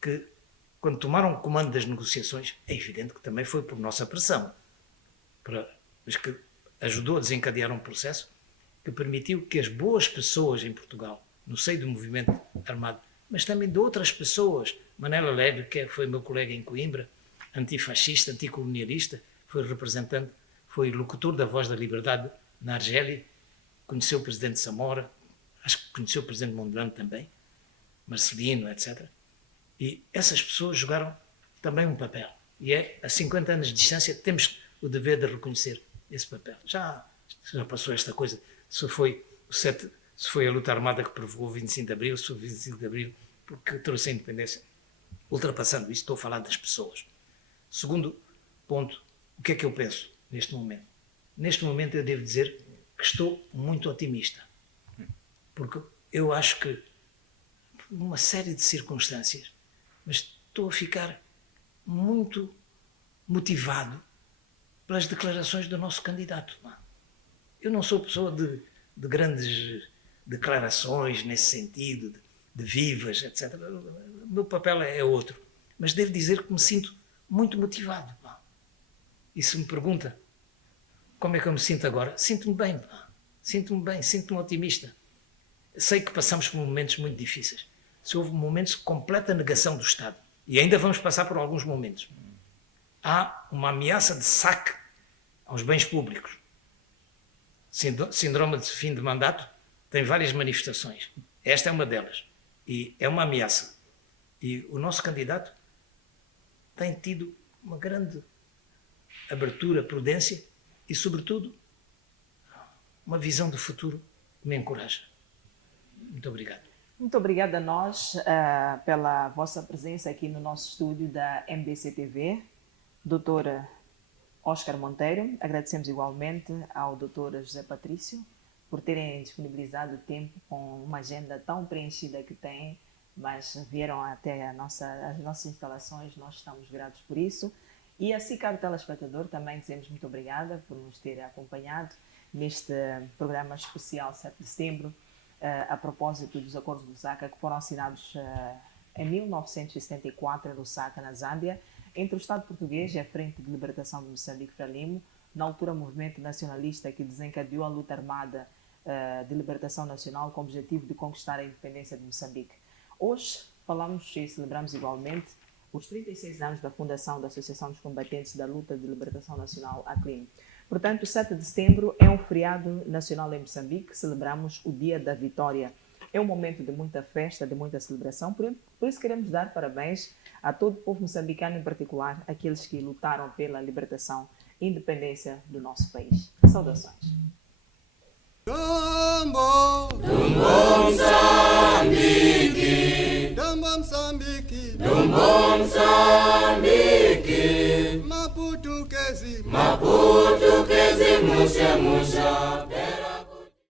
que quando tomaram o comando das negociações, é evidente que também foi por nossa pressão, mas que ajudou a desencadear um processo que permitiu que as boas pessoas em Portugal, no seio do movimento armado, mas também de outras pessoas, Manela Lebe, que foi meu colega em Coimbra, antifascista, anticolonialista, foi representante, foi locutor da Voz da Liberdade na Argélia, conheceu o presidente Samora, acho que conheceu o presidente Mondlane também, Marcelino, etc. E essas pessoas jogaram também um papel. E a 50 anos de distância temos o dever de reconhecer esse papel. Já passou esta coisa, se foi a luta armada que provocou o 25 de Abril, se foi o 25 de Abril porque trouxe a independência. Ultrapassando isso, estou a falar das pessoas. Segundo ponto, o que é que eu penso neste momento? Neste momento eu devo dizer que estou muito otimista. Porque eu acho que, por uma série de circunstâncias, mas estou a ficar muito motivado pelas declarações do nosso candidato. Eu não sou pessoa de grandes declarações nesse sentido, de vivas, etc. O meu papel é outro. Mas devo dizer que me sinto muito motivado. E se me pergunta como é que eu me sinto agora, sinto-me bem. Sinto-me bem, sinto-me otimista. Sei que passamos por momentos muito difíceis. Se houve momentos de completa negação do Estado, e ainda vamos passar por alguns momentos, há uma ameaça de saque aos bens públicos. Síndrome de fim de mandato tem várias manifestações. Esta é uma delas. E é uma ameaça. E o nosso candidato tem tido uma grande abertura, prudência e, sobretudo, uma visão de futuro que me encoraja. Muito obrigado. Muito obrigada a nós pela vossa presença aqui no nosso estúdio da MBC TV. Doutor Oscar Monteiro, agradecemos igualmente ao Dr. José Patrício por terem disponibilizado tempo com uma agenda tão preenchida que têm, mas vieram até as nossas instalações, nós estamos gratos por isso. E a si, caro telespectador, também dizemos muito obrigada por nos ter acompanhado neste programa especial 7 de setembro, a propósito dos acordos de Lusaka que foram assinados em 1974 em Lusaka, na Zâmbia, entre o Estado português e a Frente de Libertação de Moçambique, Frelimo, na altura movimento nacionalista que desencadeou a luta armada de libertação nacional com o objetivo de conquistar a independência de Moçambique. Hoje falamos e celebramos igualmente os 36 anos da fundação da Associação dos Combatentes da Luta de Libertação Nacional, ACLIM. Portanto, 7 de setembro é um feriado nacional em Moçambique, celebramos o Dia da Vitória. É um momento de muita festa, de muita celebração, por isso queremos dar parabéns a todo o povo moçambicano, em particular aqueles que lutaram pela libertação e independência do nosso país. Saudações. Dumbo, Dumbo Msambiki, Dumbo Msambiki, Dumbo Msambiki, Maputo Kezi, Maputo